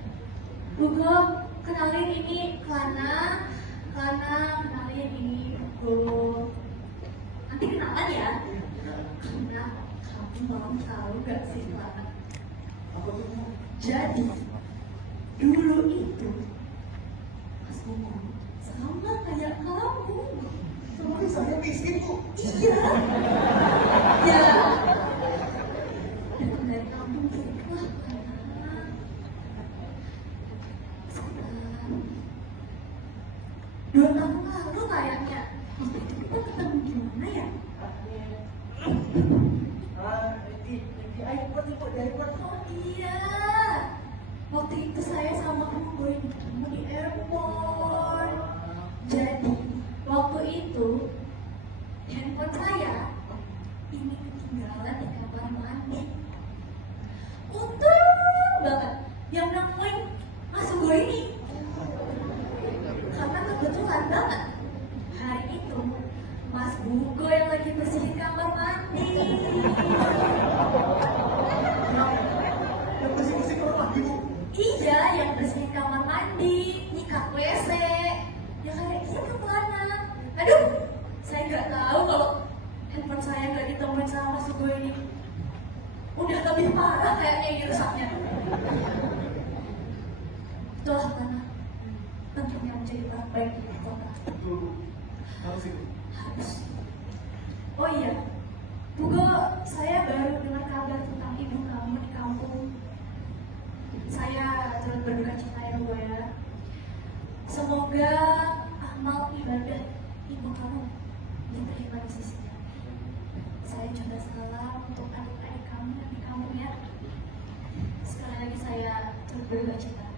Hugo, kenalin ini Klana, kenalin ini Hugo. Nanti kenalan ya? Karena kamu mau tahu gak sih Klana? apa tuh Bu? Jadi, dulu itu Mas Hugo sama kayak kamu. Tapi saya miskin Bu. Iya. Ya. Datang dari kampung gitu lah, Klana. Sekarang 2 tahun lalu kayaknya. Waktu itu kita ketemu di mana ya? Oh iya. Waktu itu saya sama Hugo ini ketemu di airport. Jadi waktu itu handphone saya ini ketinggalan di kamar mandi. Untung banget yang nemuin Mas Hugo ini. Karena kebetulan banget hari itu Mas Hugo yang lagi bersihin kamar mandi. Yang bersih-bersih kamar mandi Bu. Iya, yang bersihin kamar mandi, nyikat WC, ya kayak gitu Klana. Aduh, saya nggak tahu kalau handphone saya nggak ditemuin sama Mas Hugo ini. Udah lebih parah kayaknya ini rusaknya. Itulah Klana, tentunya menjadi orang baik di kota. Betul. Harus itu. Harus. Oh iya, Hugo, saya baru dengar kabar tentang ibu kamu di kampung. Saya turut berduka cita ya Hugo ya. Semoga amal ibadah ibu kamu diterima di sisinya. Saya juga salam untuk adik-adik kamu yang di kampung ya. Sekali lagi saya turut berduka cita.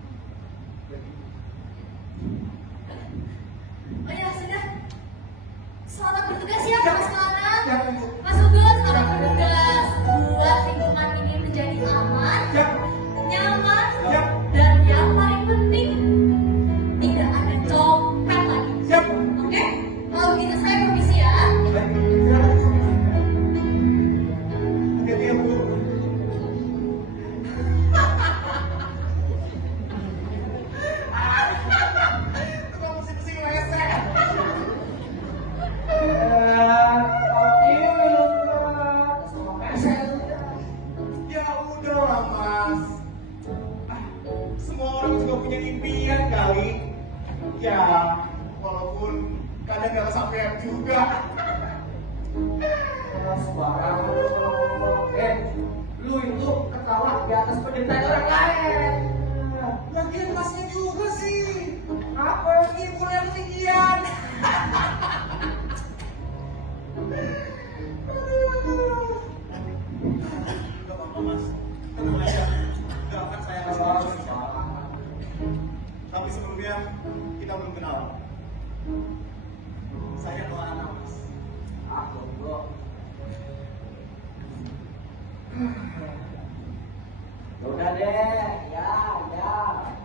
juga punya impian kali. Ya, walaupun kadang gak kesampaian juga. Sembarang lu itu ketawa di atas penderitaan orang lain. Lagian masnya juga sih. Apa lagi mulai ketinggian? Gak apa-apa mas, tenang aja. Gak akan saya kasih tahu. Tapi sebelumnya kita belum kenal. Saya Tuhan anak mas. Aku bro. Udah deh, ya,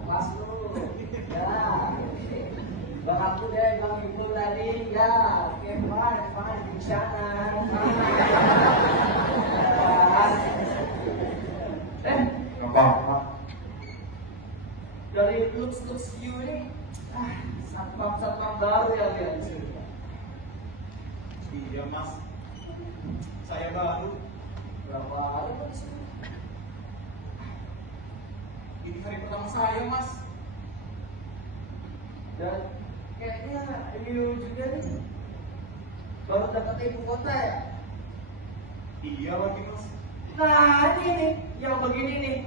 mas lu, ya. Bang aku deh, bang ibu tadi, ya. Oke, fine, di sana. Apa? Dari looks you ini, satpam baru ya lihat sih. Iya mas, saya baru. Berapa hari kok di sini? Ini hari pertama saya mas. Dan kayaknya you juga nih baru dapat ibu kota ya? Iya lagi mas. Nah ini nih, yang begini nih.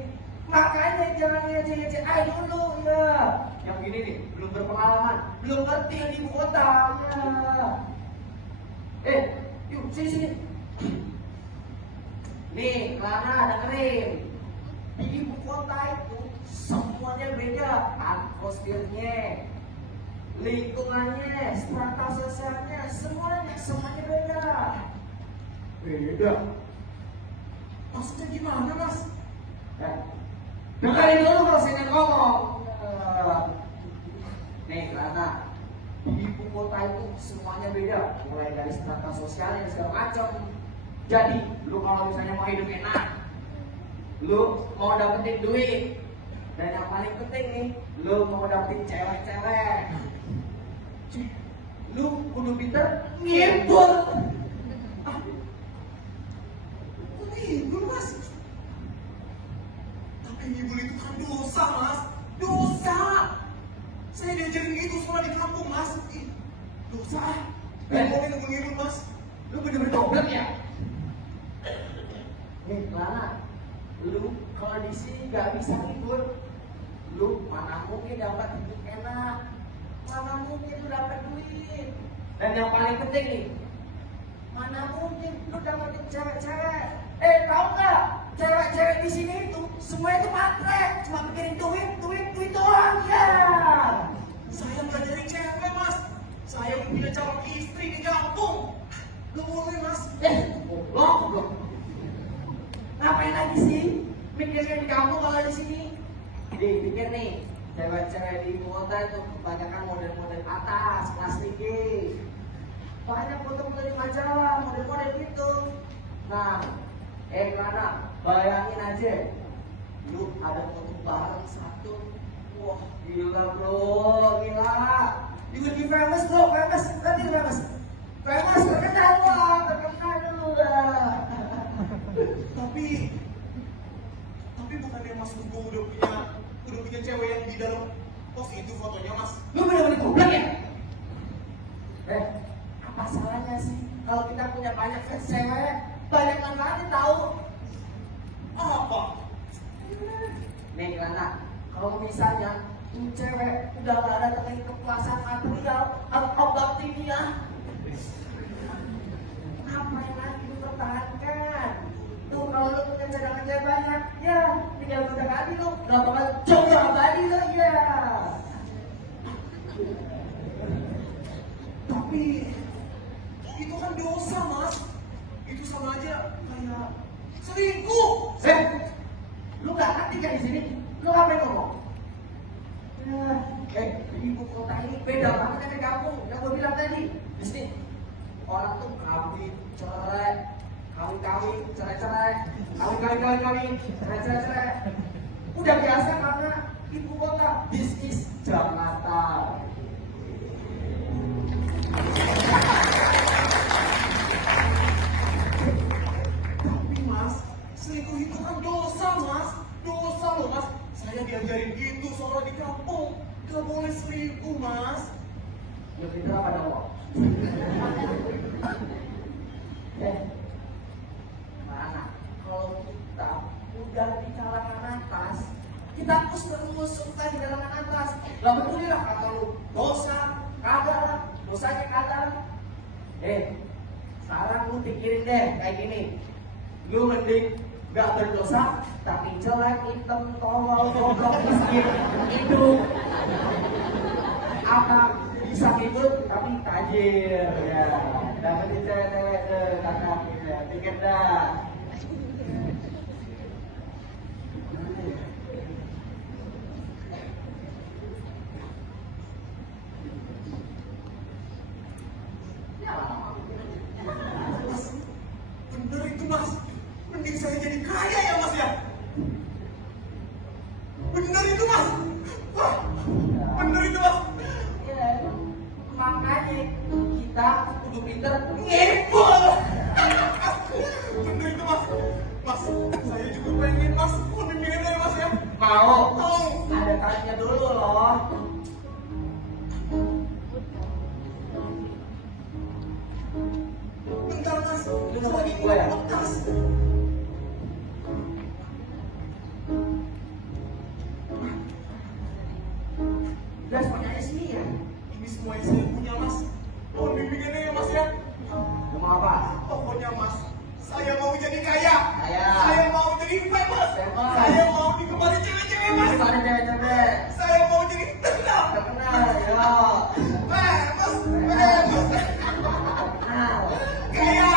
Makanya jangan ngece-ngece aja dulu ya. Yang gini nih, belum berpengalaman, belum ngerti yang di ibu kota ya. Yuk sini. Nih, Lana dengerin. Di ibu kota itu semuanya beda, atmosfernya, lingkungannya, strata sosialnya, semuanya beda. Beda. Maksudnya gimana mas? Ya. Dengerin dulu kalau saya ngomong. Nih, Lana, di ibu kota itu semuanya beda, mulai dari strata sosialnya segala macam. Jadi, lu kalau misalnya mau hidup enak, lu mau dapetin duit, dan yang paling penting nih, lu mau dapetin cewek-cewek, lu kudu pinter ngibul. Kok ngibul mas? Tapi ngibul itu kan dosa mas. Dosa. Saya diajarin gitu sekolah di kampung mas. Ih, dosa. Gak boleh ngibul mas. Lu bener-bener goblok ya? Nih, Lana, lu kalau di sini gak bisa ngibul, lu mana mungkin dapat hidup enak, mana mungkin lu dapat duit, dan yang paling penting nih, mana mungkin lu dapetin cewek-cewek. Tahu nggak? Cewek-cewek di sini itu semuanya itu matre, cuma pikirin duit doang ya. Saya nggak jadi cewek mas. Saya punya calon istri di kampung. Gak boleh mas. Goblok. Ngapain lagi sih? Mikirin kamu kalau di sini. Pikir nih, cewek-cewek di ibu kota itu kebanyakan model-model atas, kelas tinggi. Banyak foto-foto di majalah, model-model gitu. Nah, Lana, bayangin aja, lu ada foto bareng satu. Wah, gila bro, gila. You will be famous bro, nanti famous. Famous, terkenal lu lah. Tapi bukannya mas Hugo udah punya cewek yang di dalam pos itu fotonya mas? Lu bener-bener goblok ya? Apa salahnya sih kalau kita punya banyak fans cewek? Banyak manfaatnya tahu. Apa? Nih Lana, kalau misalnya cewek udah gak ada lagi kepuasan material atau bakti dia, ngapain lagi lu pertahankan? Tuh kalau lu punya cadangan cewek banyak, ya tinggal udah kali lu, gak bakal coba abadi lu ya. Tapi itu kan dosa mas. Itu sama aja kayak selingkuh. Lu gak ngerti kan di sini? Lu ngapain ngomong? Di ibu kota ini beda banget dengan kampung. Yang gue bilang tadi, di sini orang tuh kawin, cerai, kawin, cerai, kawin, cerai. Udah biasa karena ibu kota bisnis Jakarta. Tapi mas, selingkuh itu kan dosa mas. Dosa loh mas. Saya diajarin gitu soal di kampung. Gak boleh selingkuh, Mas. Ya bener apa dong? Mana? Kalau kita udah di kalangan atas, kita terus mengusulkan di kalangan atas. Gak peduli lah kata lu dosa, kagak lah, dosanya kagak lah. Sekarang lu pikirin deh kayak gini. Lu mending gak berdosa, tapi jelek, hitam, tolol, goblok, miskin, hidup. Apa bisa hidup tapi tajir ya, dapetin cewek-cewek ke kakak ya, pikir dah. Bener itu, Mas. Mending saya jadi kaya ya, Mas ya. Bener itu, Mas. Wah, bener itu, Mas. Ya, makanya kita kudu pinter ngepul. Bener itu, Mas. Mas, saya juga pengen, Mas. Mau militer, Mas ya. Mau? Mau. Ada tasnya dulu loh. Bentar, Mas. Lu mau Lagi gua ya? ngomong tas. Udah semuanya sini ya. Ini semua yang saya punya, Mas. Mohon bimbingannya ya, Mas ya. Lu mau apa? Pokoknya, Mas, saya mau jadi kaya. Kaya. Saya mau jadi famous. Famous. Saya mau digemari cewek-cewek, Mas. Ada cewek-cewek. Saya mau jadi terkenal. Terkenal ya. Famous. Famous. Terkenal. Kaya.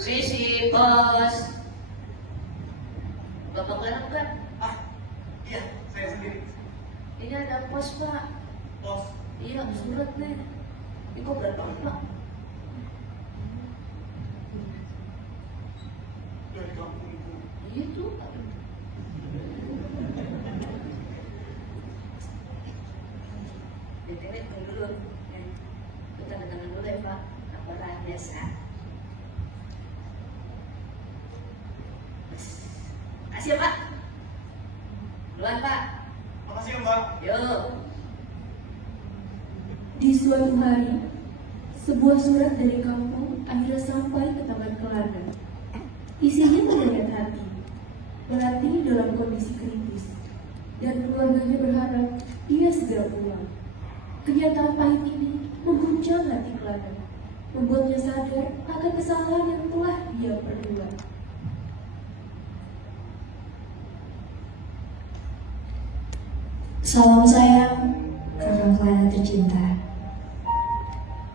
Sisi, bos. Bapak Clara bukan? Ah, iya, saya sendiri. Ini ada pos, Pak. Bos, Iya, surat nih. Ini kok berat banget, Pak? dari kampungku. Iya tuh. BTW tunggu dulu. Kita tanda tangan dulu ya, Pak. Laporan biasa. Makasih ya, Pak. Duluan, Pak. Makasih ya, Mbak. Yuk. Di suatu hari, sebuah surat dari kampung akhirnya sampai ke Taman Kelana. Isinya menyayat hati. Melati dalam kondisi kritis, dan keluarganya berharap dia segera pulang. Kenyataan pahit ini mengguncang hati Kelana, membuatnya sadar akan kesalahan yang telah dia perbuat. Salam sayang, kakak Kelana tercinta.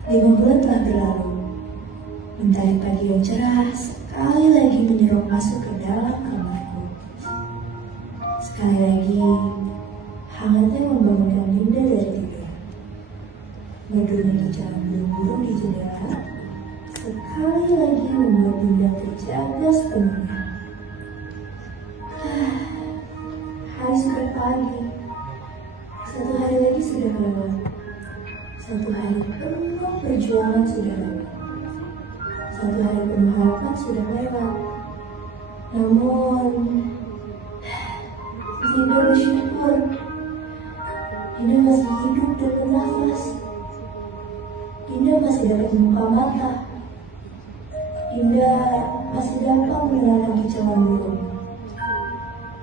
5 bulan telah berlalu. Mentari pagi yang cerah sekali lagi menyerok masuk ke dalam kamarku. Sekali lagi, hangatnya membangunkan Dinda dari tidur. Berdiri jalan burung-burung di jendela, sekali lagi membuat Dinda terjaga sepenuhnya. Hari sudah pagi. Satu hari lagi sudah lewat. Satu hari penuh perjuangan sudah lewat. Satu hari penuh harapan sudah lewat. Namun, Dinda bersyukur. Dinda masih hidup dan bernafas. Dinda masih dapat membuka mata. Dinda masih dapat mendengar kicauan burung.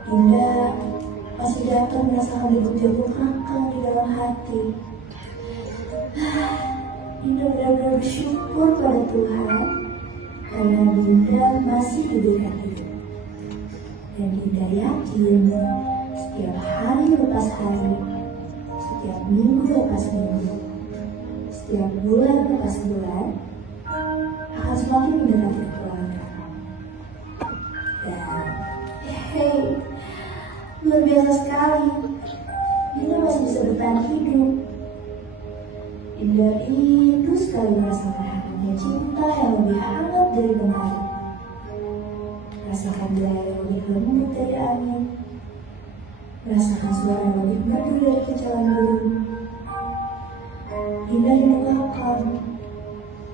Dinda masih dapat merasakan degup-degup hangkang di dalam hati. Dinda benar-benar bersyukur pada Tuhan karena Dinda masih diberikan hidup. Dan Dinda yakin setiap hari lepas hari, setiap minggu lepas minggu, setiap bulan lepas bulan akan semakin mendekati kepulangan. Dan hey, luar biasa sekali, Dinda masih bisa bertahan hidup. Dinda rindu sekali merasakan hangatnya cinta yang lebih hangat dari kemarin. Rasakan dia yang lebih lembut dari angin. Rasakan suara yang lebih merdu dari kicauan burung. Dinda rindu kakak.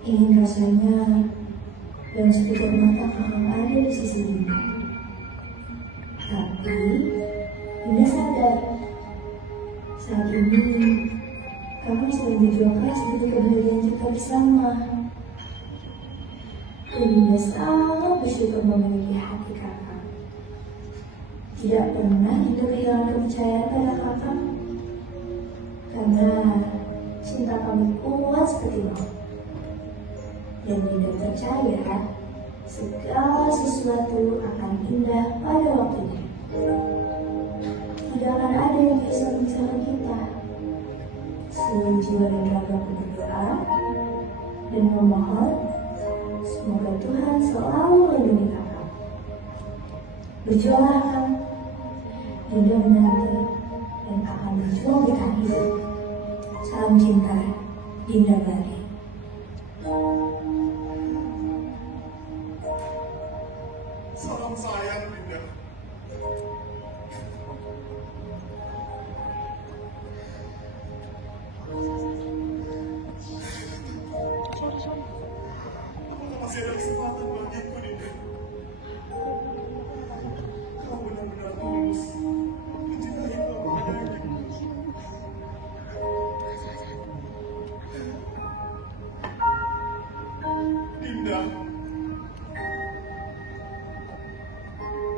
Ingin rasanya dan sekujur mata kakak ada di sisi Dinda. Tapi Dinda sadar saat ini kakak sedang berjuang keras demi kebahagiaan kita bersama. Dan Dinda sangat bersyukur memiliki hati kakak. Tidak pernah Dinda kehilangan kepercayaan pada kakak, karena cinta kami kuat seperti maut. Dan Dinda percaya segala sesuatu akan indah pada waktunya. Tidak akan ada yang bisa memisahkan kita. Seluruh jiwa dan ragaku berdoa dan memohon semoga Tuhan selalu melindungi kakak. Berjuanglah kakak. Dinda menanti dan akan berjuang bertahan hidup. Salam cinta, Dinda Bagi. Salam sayang, Dinda. Apakah masih ada kesempatan bagiku, Dinda? Kau benar-benar tulus mencintaiku apa adanya. Dinda,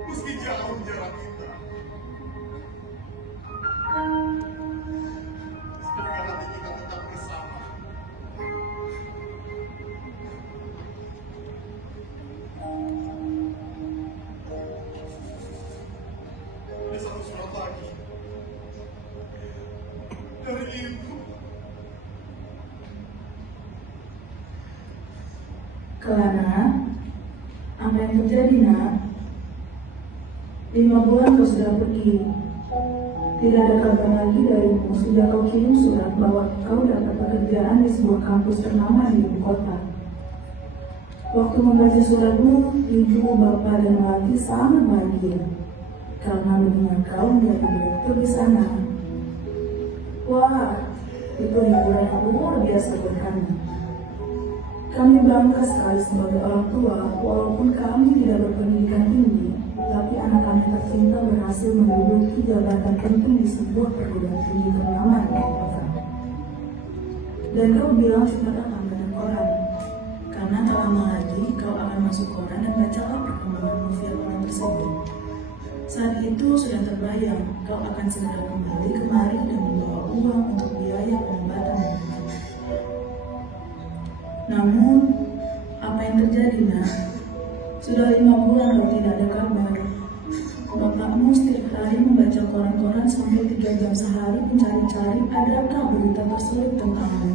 meski jauh jarak kita, semoga hati kita tetap bersama. Ada satu surat lagi dari ibu. Kelana, Apa yang terjadi, nak? 5 bulan kau sudah pergi. Tidak ada kabar lagi darimu sejak kau kirim surat bahwa kau dapat pekerjaan di sebuah kampus ternama di ibu kota. Waktu membaca suratmu, ibu, bapak, dan Melati sangat bahagia karena mendengar kau menjadi direktur di sana. Wah, itu hiburan yang luar biasa buat kami. Kami bangga sekali sebagai orang tua, walaupun kami tidak berpendidikan tinggi, tapi anak kami tercinta berhasil menduduki jabatan penting di sebuah perguruan tinggi ternama di kota. Dan kau bilang cepat akan benar koran, karena tak lama lagi kau akan masuk koran dan bacalah perkembangan via koran tersebut. Saat itu sudah terbayang kau akan segera kembali kemari dan membawa uang untuk biaya pengobatan. Namun, apa yang terjadi, nak? Sudah 5 bulan kau tidak ada kabar. Bapakmu setiap hari membaca koran-koran sampai 3 jam sehari mencari-cari adakah berita terselip tentangmu.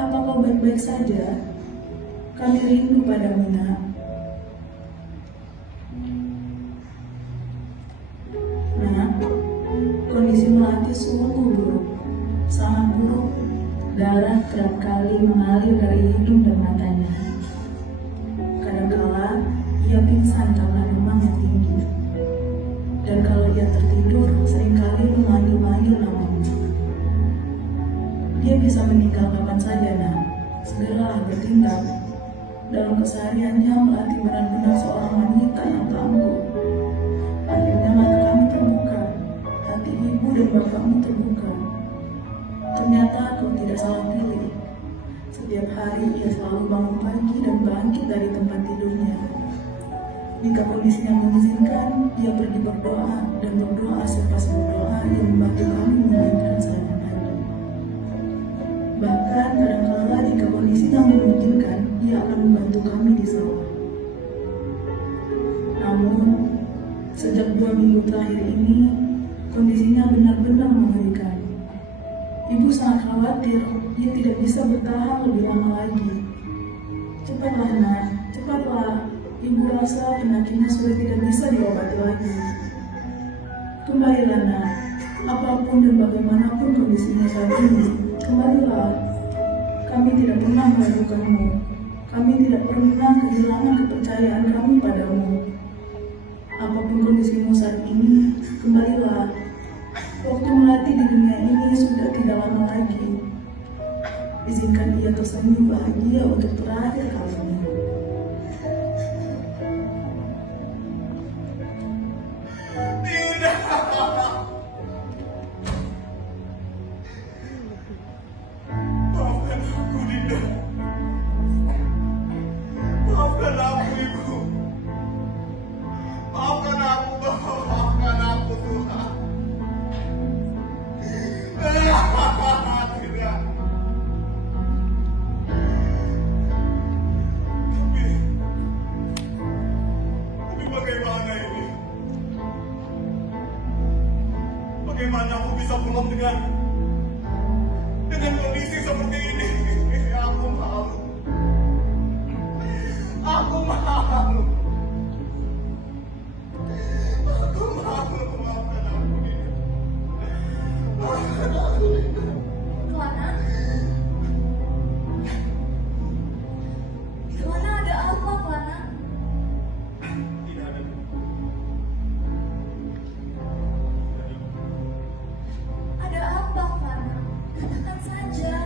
Apa kau baik-baik saja? Kami rindu padamu, nak. Nah, kondisi Melati sungguh buruk, sangat buruk. Darah kerap kali mengalir dari hidung dan matanya. Kadangkala ia pingsan karena demam yang tinggi. Dan kalau ia tertidur, seringkali memanggil-manggil namamu. Dia bisa meninggal kapan saja, nak. Segeralah bertindak. Dalam kesehariannya, Melati benar-benar seorang wanita yang tangguh. Akhirnya mata kami terbuka, hati ibu dan bapakmu terbuka. Ternyata kau tidak salah pilih. Setiap hari ia selalu bangun pagi dan bangkit dari tempat tidurnya. Jika kondisinya mengizinkan, ia pergi berdoa dan berdoa selepas berdoa yang membantu kami menjalankan sehari-hari. Bahkan kadang-kala jika kondisinya memungkinkan, ia akan membantu kami di sawah. Namun, sejak 2 minggu terakhir ini, kondisinya benar-benar mengerikan. Ibu sangat khawatir, ia tidak bisa bertahan lebih lama lagi. Cepatlah, nak, cepatlah. Ibu rasa penyakitnya sudah tidak bisa diobati lagi. Kembalilah, nak. Apapun dan bagaimanapun kondisinya saat ini, kembalilah. Kami tidak pernah meragukanmu. Kami tidak pernah kehilangan kepercayaan kami padamu. Apapun kondisimu saat ini, kembalilah. Waktu Melati di dunia ini sudah tidak lama lagi. Izinkan ia tersenyum bahagia untuk terakhir kalinya. Tidak. Maafkan aku, Dinda. Maafkan aku, Ibu. Maafkan aku, Bapak. Maafkan aku, Tuhan. Tidak. Tapi bagaimana ini? Bagaimana aku bisa pulang dengan kondisi seperti ini? Aku malu. Aku malu. Aku malu. Maafkan aku, Dinda. Maafkan aku, Dinda. Kelana? Kelana ada apa, Kelana? Tidak ada. Ada apa, Kelana? Katakan saja.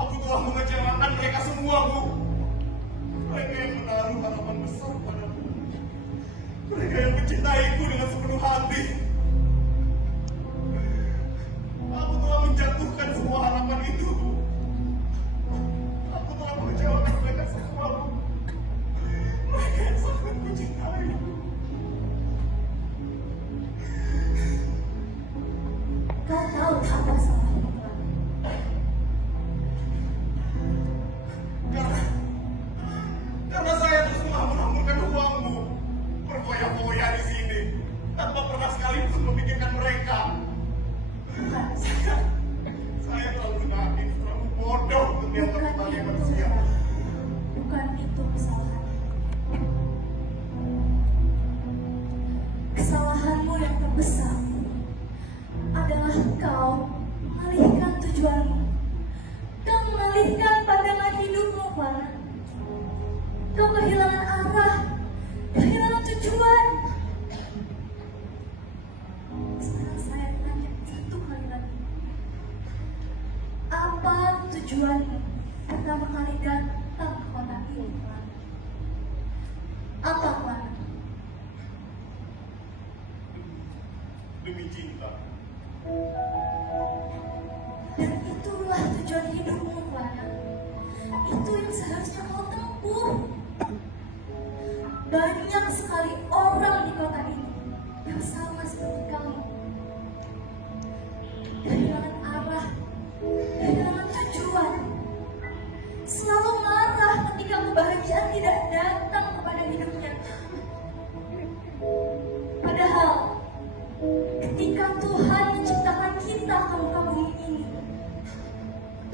Aku telah mengecewakan mereka semua, Bu. Mereka yang menaruh harapan besar padaku. Mereka yang mencintaiku dengan sepenuh hati. Aku telah menjatuhkan semua harapan itu, Bu. Aku telah mengecewakan mereka semua, Bu. Mereka yang sangat mencintai. Kau tahu apa salahnya, Kelana? Karena saya terus menghambur-hamburkan uangmu, berfoya-foya di sini, tanpa pernah sekalipun memikirkan mereka. pertama kali datang ke kota ini, Tuhan? Apa, Tuhan? Demi cinta. Dan itulah tujuan hidupmu, Tuhan. Itu yang seharusnya kau tempuh. Banyak sekali orang di kota ini yang sama seperti kamu. Kehilangan arah, kehilangan tujuan. Selalu marah ketika kebahagiaan tidak datang kepada hidupnya. Padahal ketika Tuhan menciptakan kita ke muka bumi ini,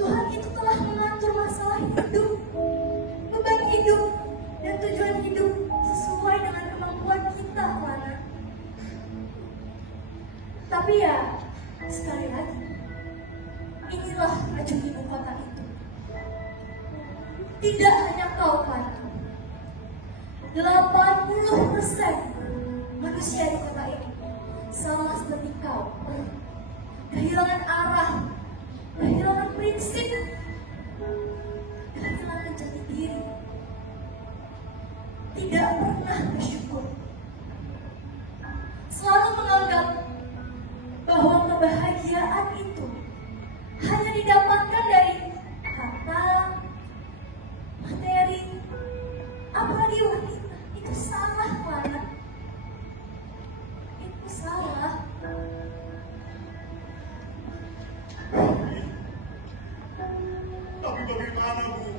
Tuhan itu telah mengatur masalah hidup, beban hidup, dan tujuan hidup sesuai dengan kemampuan kita, Tuhan. Tapi ya, sekali lagi, inilah racun ibu kota itu. Tidak hanya kau, Tuhan. 80% manusia di kota ini sama seperti kau, kehilangan arah, kehilangan prinsip, kehilangan jati diri, tidak pernah bersyukur, selalu menganggap bahwa kebahagiaan itu hanya didapatkan dari harta, materi, apalagi wanita. Itu salah, Tuhan. Itu salah. Tapi bagaimana, Bu?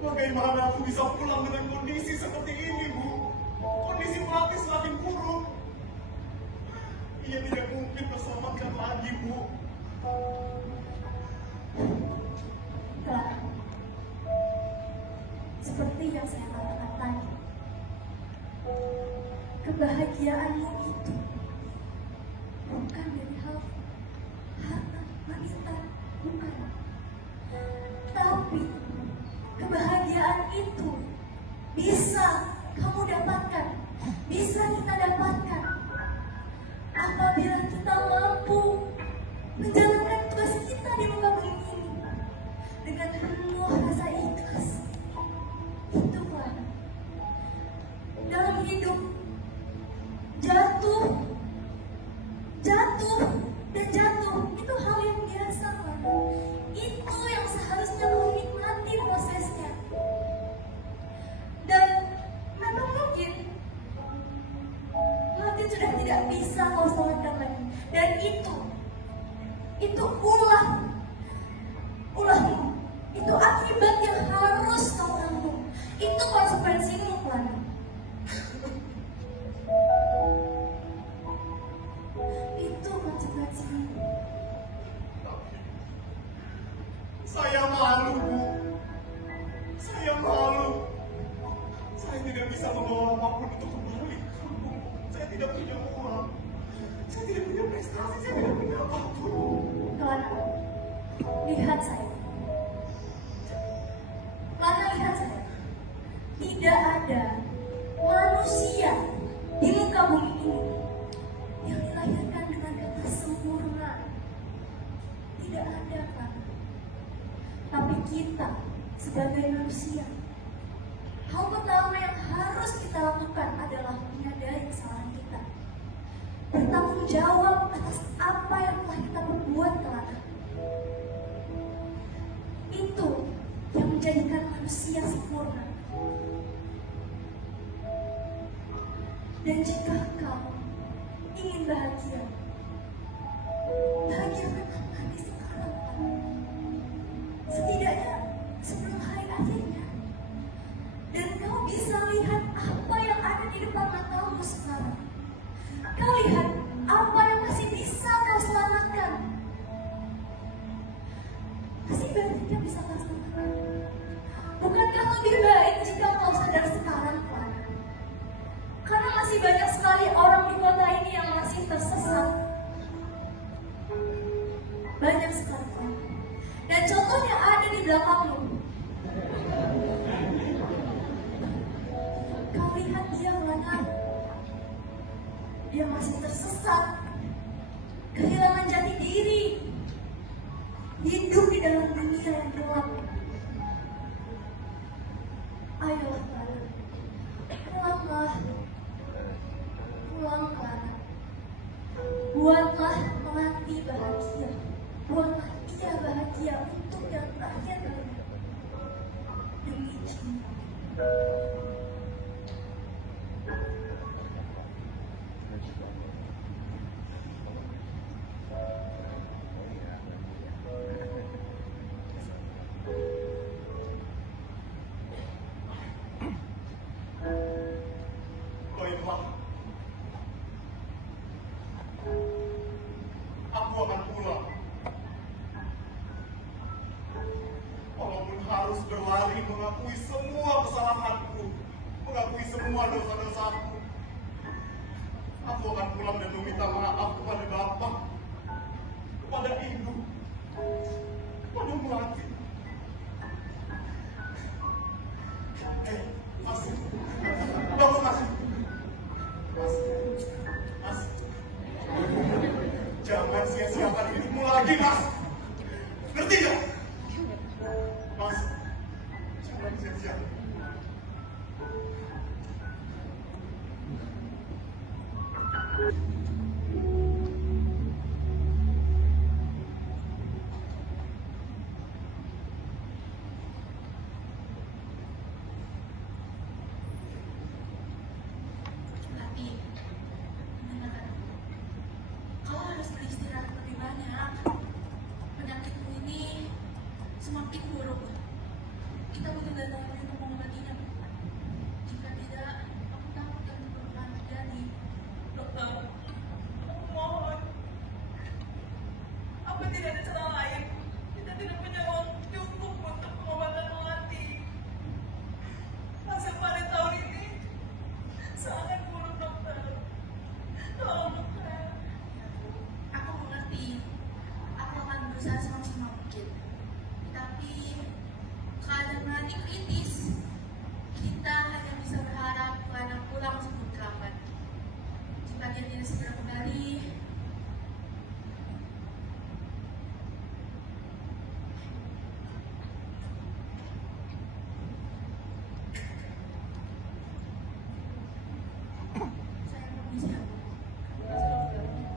Bagaimana aku bisa pulang dengan kondisi seperti ini, Bu? Kondisi Pelatih semakin buruk. Ia tidak mungkin terselamatkan lagi, Bu. Clara, seperti yang saya katakan tadi, kebahagiaanmu itu bukan dari hal harta, wanita, bukan. Tapi kebahagiaan itu bisa kamu dapatkan, bisa kita dapatkan apabila kita mampu menjalankan tugas kita di muka bumi ini dengan penuh rasa ikhlas. Itu, Tuhan. Dalam hidup, jatuh, dan jatuh itu hal yang biasa, Tuhan. Itu yang seharusnya kau nikmati prosesnya. Dan memang mungkin sudah tidak bisa kau selamatkan lagi. Dan itu ulahmu. Itu akibat yang harus kau tanggung. Itu konsekuensimu, Tuhan. Itu konsekuensimu. Saya malu, Bu. Saya malu. Saya tidak bisa membawa apapun untuk kembali ke kampung. Saya tidak punya uang. Saya tidak punya prestasi. Saya tidak punya apapun. Clara, lihat saya. Clara, lihat saya. Tidak ada manusia di muka bumi ini yang dilahirkan dengan kata sempurna. Tidak ada, Clara. Tapi kita sebagai manusia, hal pertama yang harus kita lakukan adalah menyadari kesalahan kita, bertanggung jawab atas apa yang telah kita perbuat kelak. Itu yang menjadikan manusia sempurna. Dan jika kau ingin bahagia, bahagiakanlah di sekarang. Setidaknya sebelum hari akhirnya. Dan kau bisa lihat apa yang ada di depan matamu sekarang. Kau lihat apa yang masih bisa kau selamatkan. Masih banyak yang bisa kau selamatkan. Bukankah lebih baik jika kau sadar sekarang, Tuhan? Karena masih banyak sekali orang di kota ini yang masih tersesat. Banyak sekali, Tuhan. Dan contohnya ada di belakangmu. Kau lihat dia mana? Dia masih tersesat, kehilangan jati diri. hidup di dalam dunia yang gelap. Ayolah Clara, pulanglah, pulanglah. Buatlah Melati bahagia, buatlah ia bahagia untuk yang terakhir kali. Demi cinta. Baiklah. Aku akan pulang. Walaupun harus berlari mengakui semua kesalahanku, mengakui semua dosa-dosaku. Aku akan pulang dan meminta maaf kepada Bapak, kepada Ibu, kepada Melati. Mas, bangun Mas. Mas, jangan sia-siakan hidupmu lagi, Mas. Ngerti gak? Mas, jangan sia-siakan. Melati, dengarkan. Kau harus beristirahat lebih banyak. Penyakitmu ini semakin buruk. Kita butuh dana untuk mengobatinya. Jika tidak, aku takut yang akan terjadi. Dokter, aku mohon. Apa tidak ada cara lain? Kita tidak punya uang cukup untuk pengobatan Melati. Masa pada tahun ini sangat buruk, dokter. Tolong, dokter. Aku mengerti. Aku akan berusaha semaksimal mungkin. Tapi keadaan Melati kritis. Kita hanya bisa berharap Kelana pulang sebelum terlambat. Jika dia tidak segera kembali, saya permisi, Bu. Terima kasih, dokter.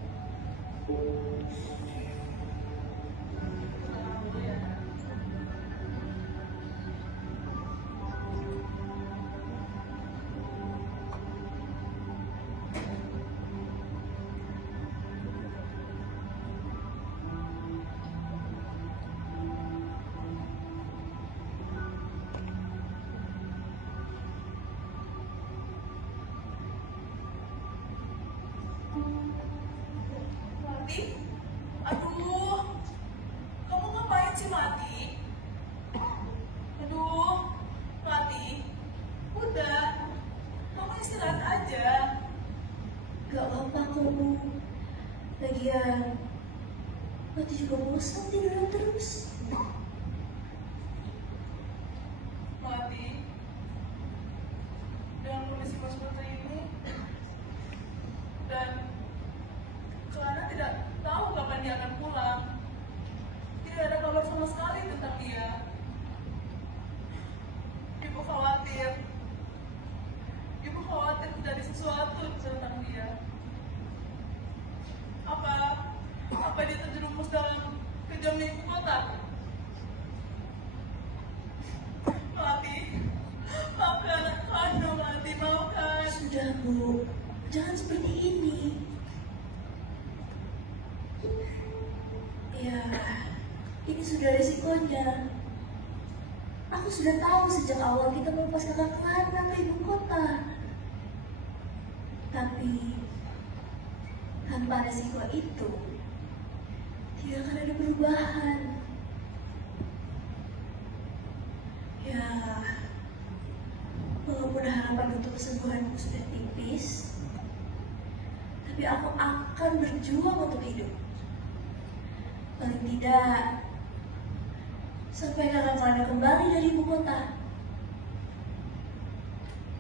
Mati? Aduh, kamu ngapain sih Mati? Aduh, Mati, udah, kamu istirahat aja. Gak apa-apa kok, Bu. Lagian, Mati juga bosan tiduran terus. Mati, dengan kondisi seperti ini, dan Kelana tidak tahu kapan dia akan pulang. Tidak ada kabar sama sekali tentang dia. Ibu khawatir. Ibu khawatir terjadi sesuatu tentang dia. Apa dia terjerumus dalam kejamnya ibu kota? Melati, maafkan anak Melati, maafkan. Sudah, Bu. Jangan seperti ini. Ya, ini sudah resikonya. Aku sudah tahu sejak awal kita melepas kakak Kelana ke ibu kota. Tapi, tanpa resiko itu, tidak akan ada perubahan. Ya, walaupun harapan untuk kesembuhanku sudah tipis, tapi aku akan berjuang untuk hidup. Paling tidak, sampai kakak Kelana kembali dari ibu kota.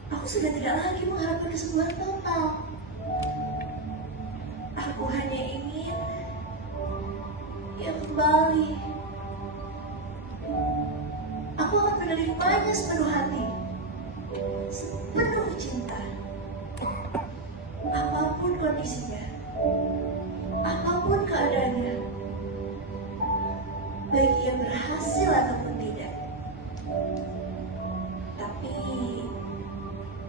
Aku sudah tidak lagi mengharapkan kesembuhan total. Aku hanya ingin ia kembali menerimanya sepenuh hati, sepenuh cinta. Apapun kondisinya, apapun keadaannya, baik ia berhasil ataupun tidak. Tapi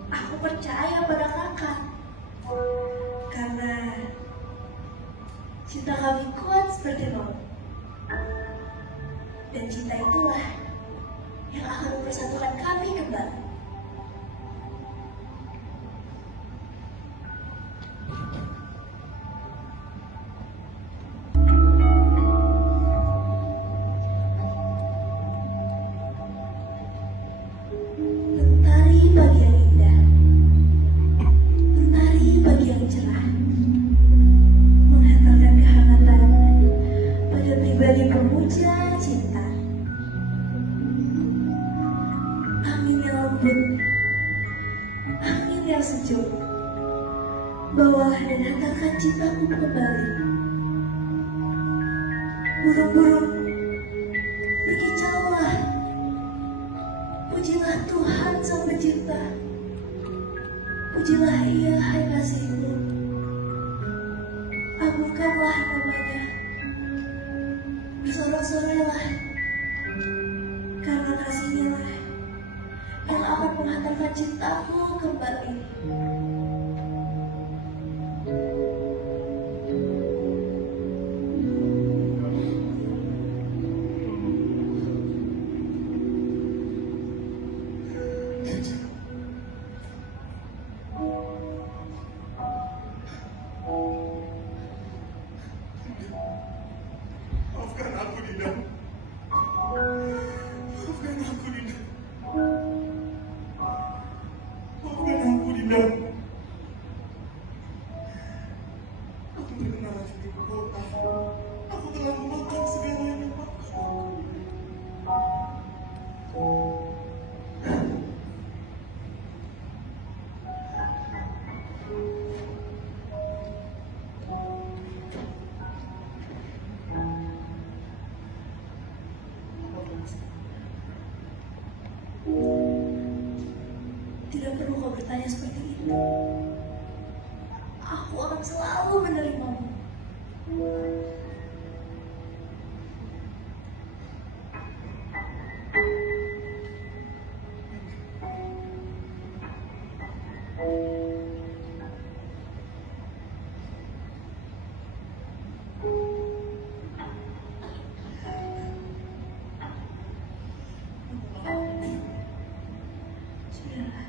aku percaya pada kakak, karena cinta kami kuat seperti maut. Dan cinta itulah yang akan mempersatukan kami kembali. Mentari pagi yang indah, mentari pagi yang cerah, menghantarkan kehangatan pada pribadi pemuja cinta. Angin yang lembut, angin yang sejuk, bawa dan hantarkan cintaku kembali. Burung-burung, berkicaulah, pujilah Tuhan Sang Pencipta, pujilah Ia hai kasihku, agungkanlah namanya, bersorak-sorailah, karena kasihnya lah yang akan menghantarkan cintaku kembali. Maafkan aku, Dinda. Maafkan aku, Dinda. Maafkan aku, Dinda. Aku terkena racun ibu kota. Aku telah memakan segalanya, maafkan aku. Tidak perlu kau bertanya seperti itu. Aku akan selalu menerimamu. Sudahlah.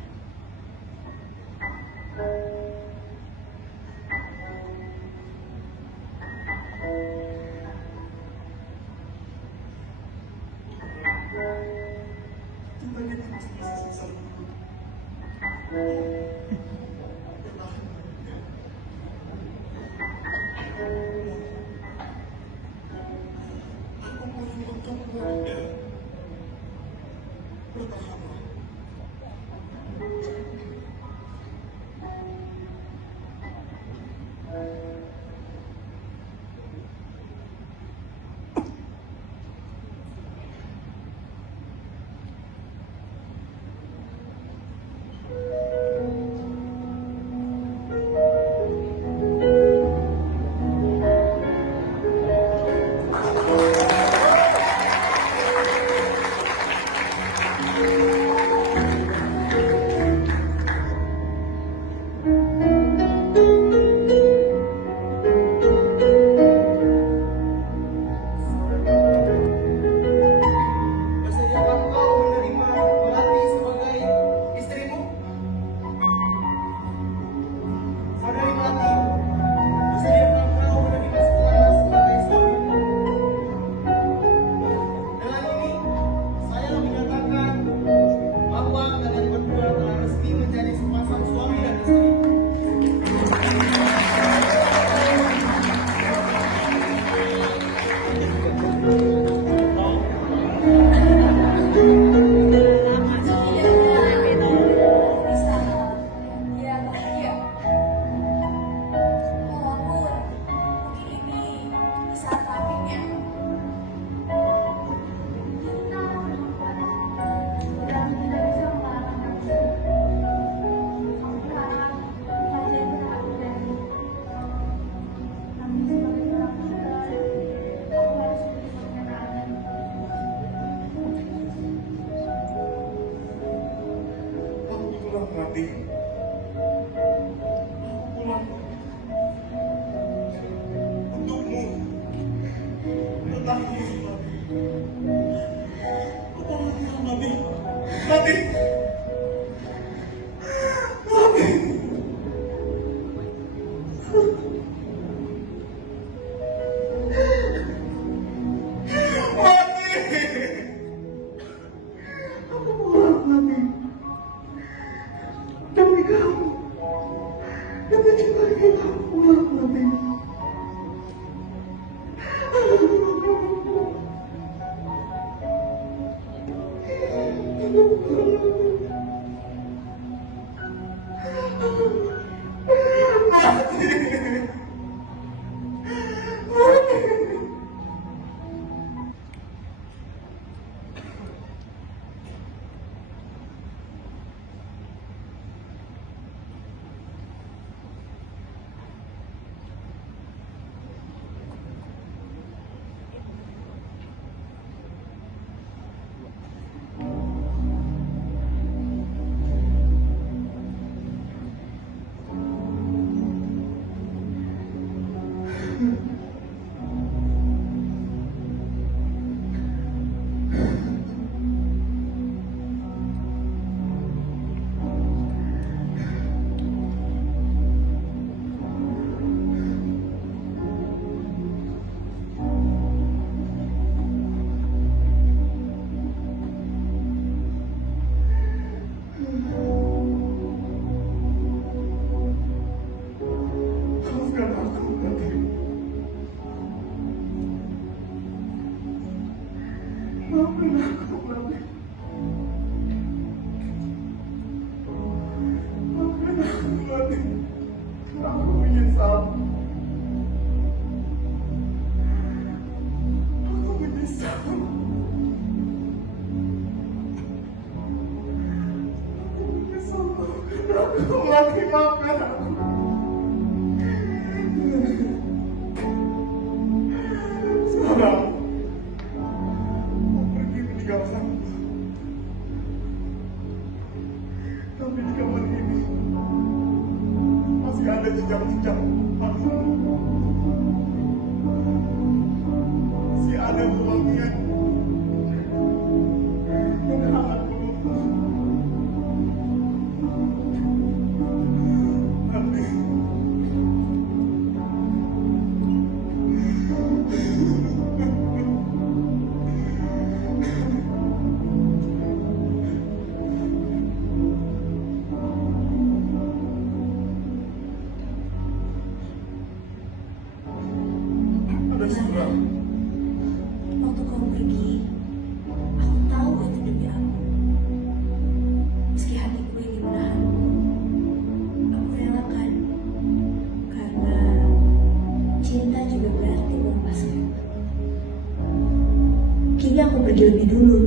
semestinya aku pergi lebih dulu.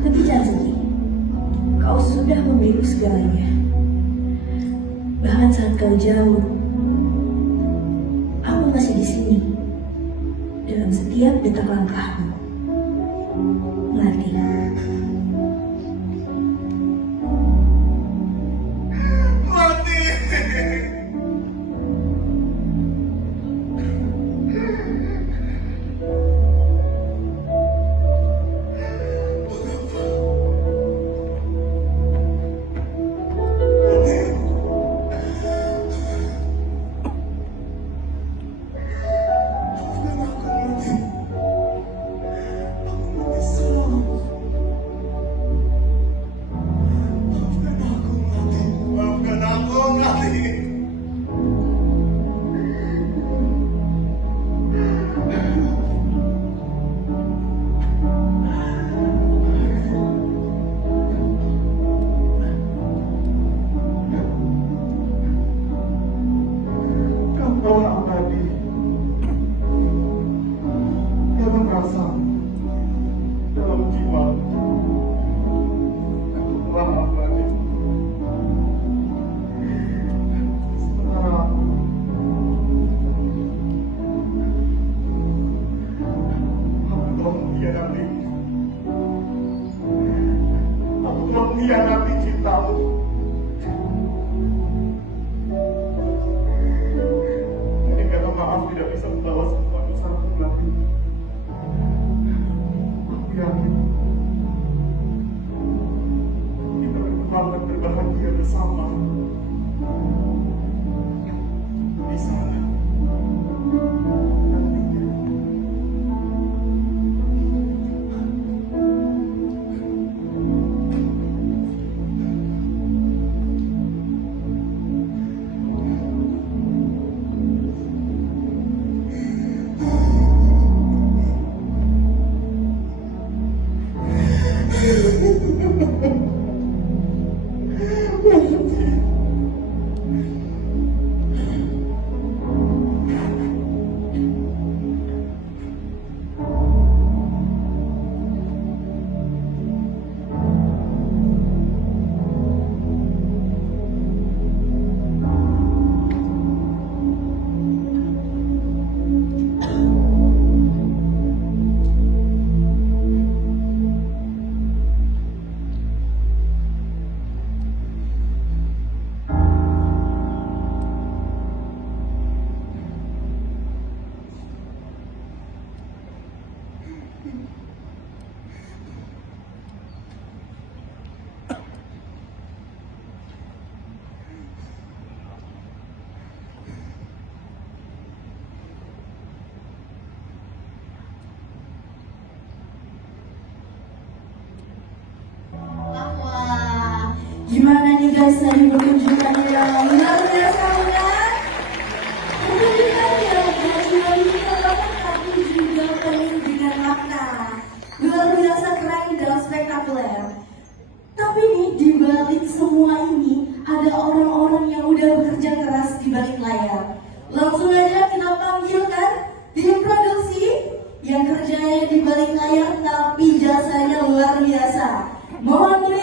Tapi jangan sedih, kau sudah membiru segalanya. Bahkan saat kau jauh, aku masih di sini dalam setiap detak langkahmu. Melati. Mati. Maafkan aku, Melati. Kau abadi. Dalam rasa, dalam jiwa, engkau abadi. Sementara aku telah mengkhianati. Aku telah mengkhianati cintamu. Ini karena maaf tidak bisa membawa semua dosaku lagi. Aku yakin kita akan berbahagia bersama di sana nantinya. Wah, gimana nih guys tadi pertunjukannya yang luar biasa kan? Pertunjukannya gak cuma lucu tapi juga penuh dengan makna. Luar biasa keren dan spektakuler. Tapi nih di balik semua ini ada orang-orang yang udah bekerja keras di balik layar. Langsung aja kita panggilkan tim produksi yang kerjanya di balik layar tapi jasanya luar biasa. Mohon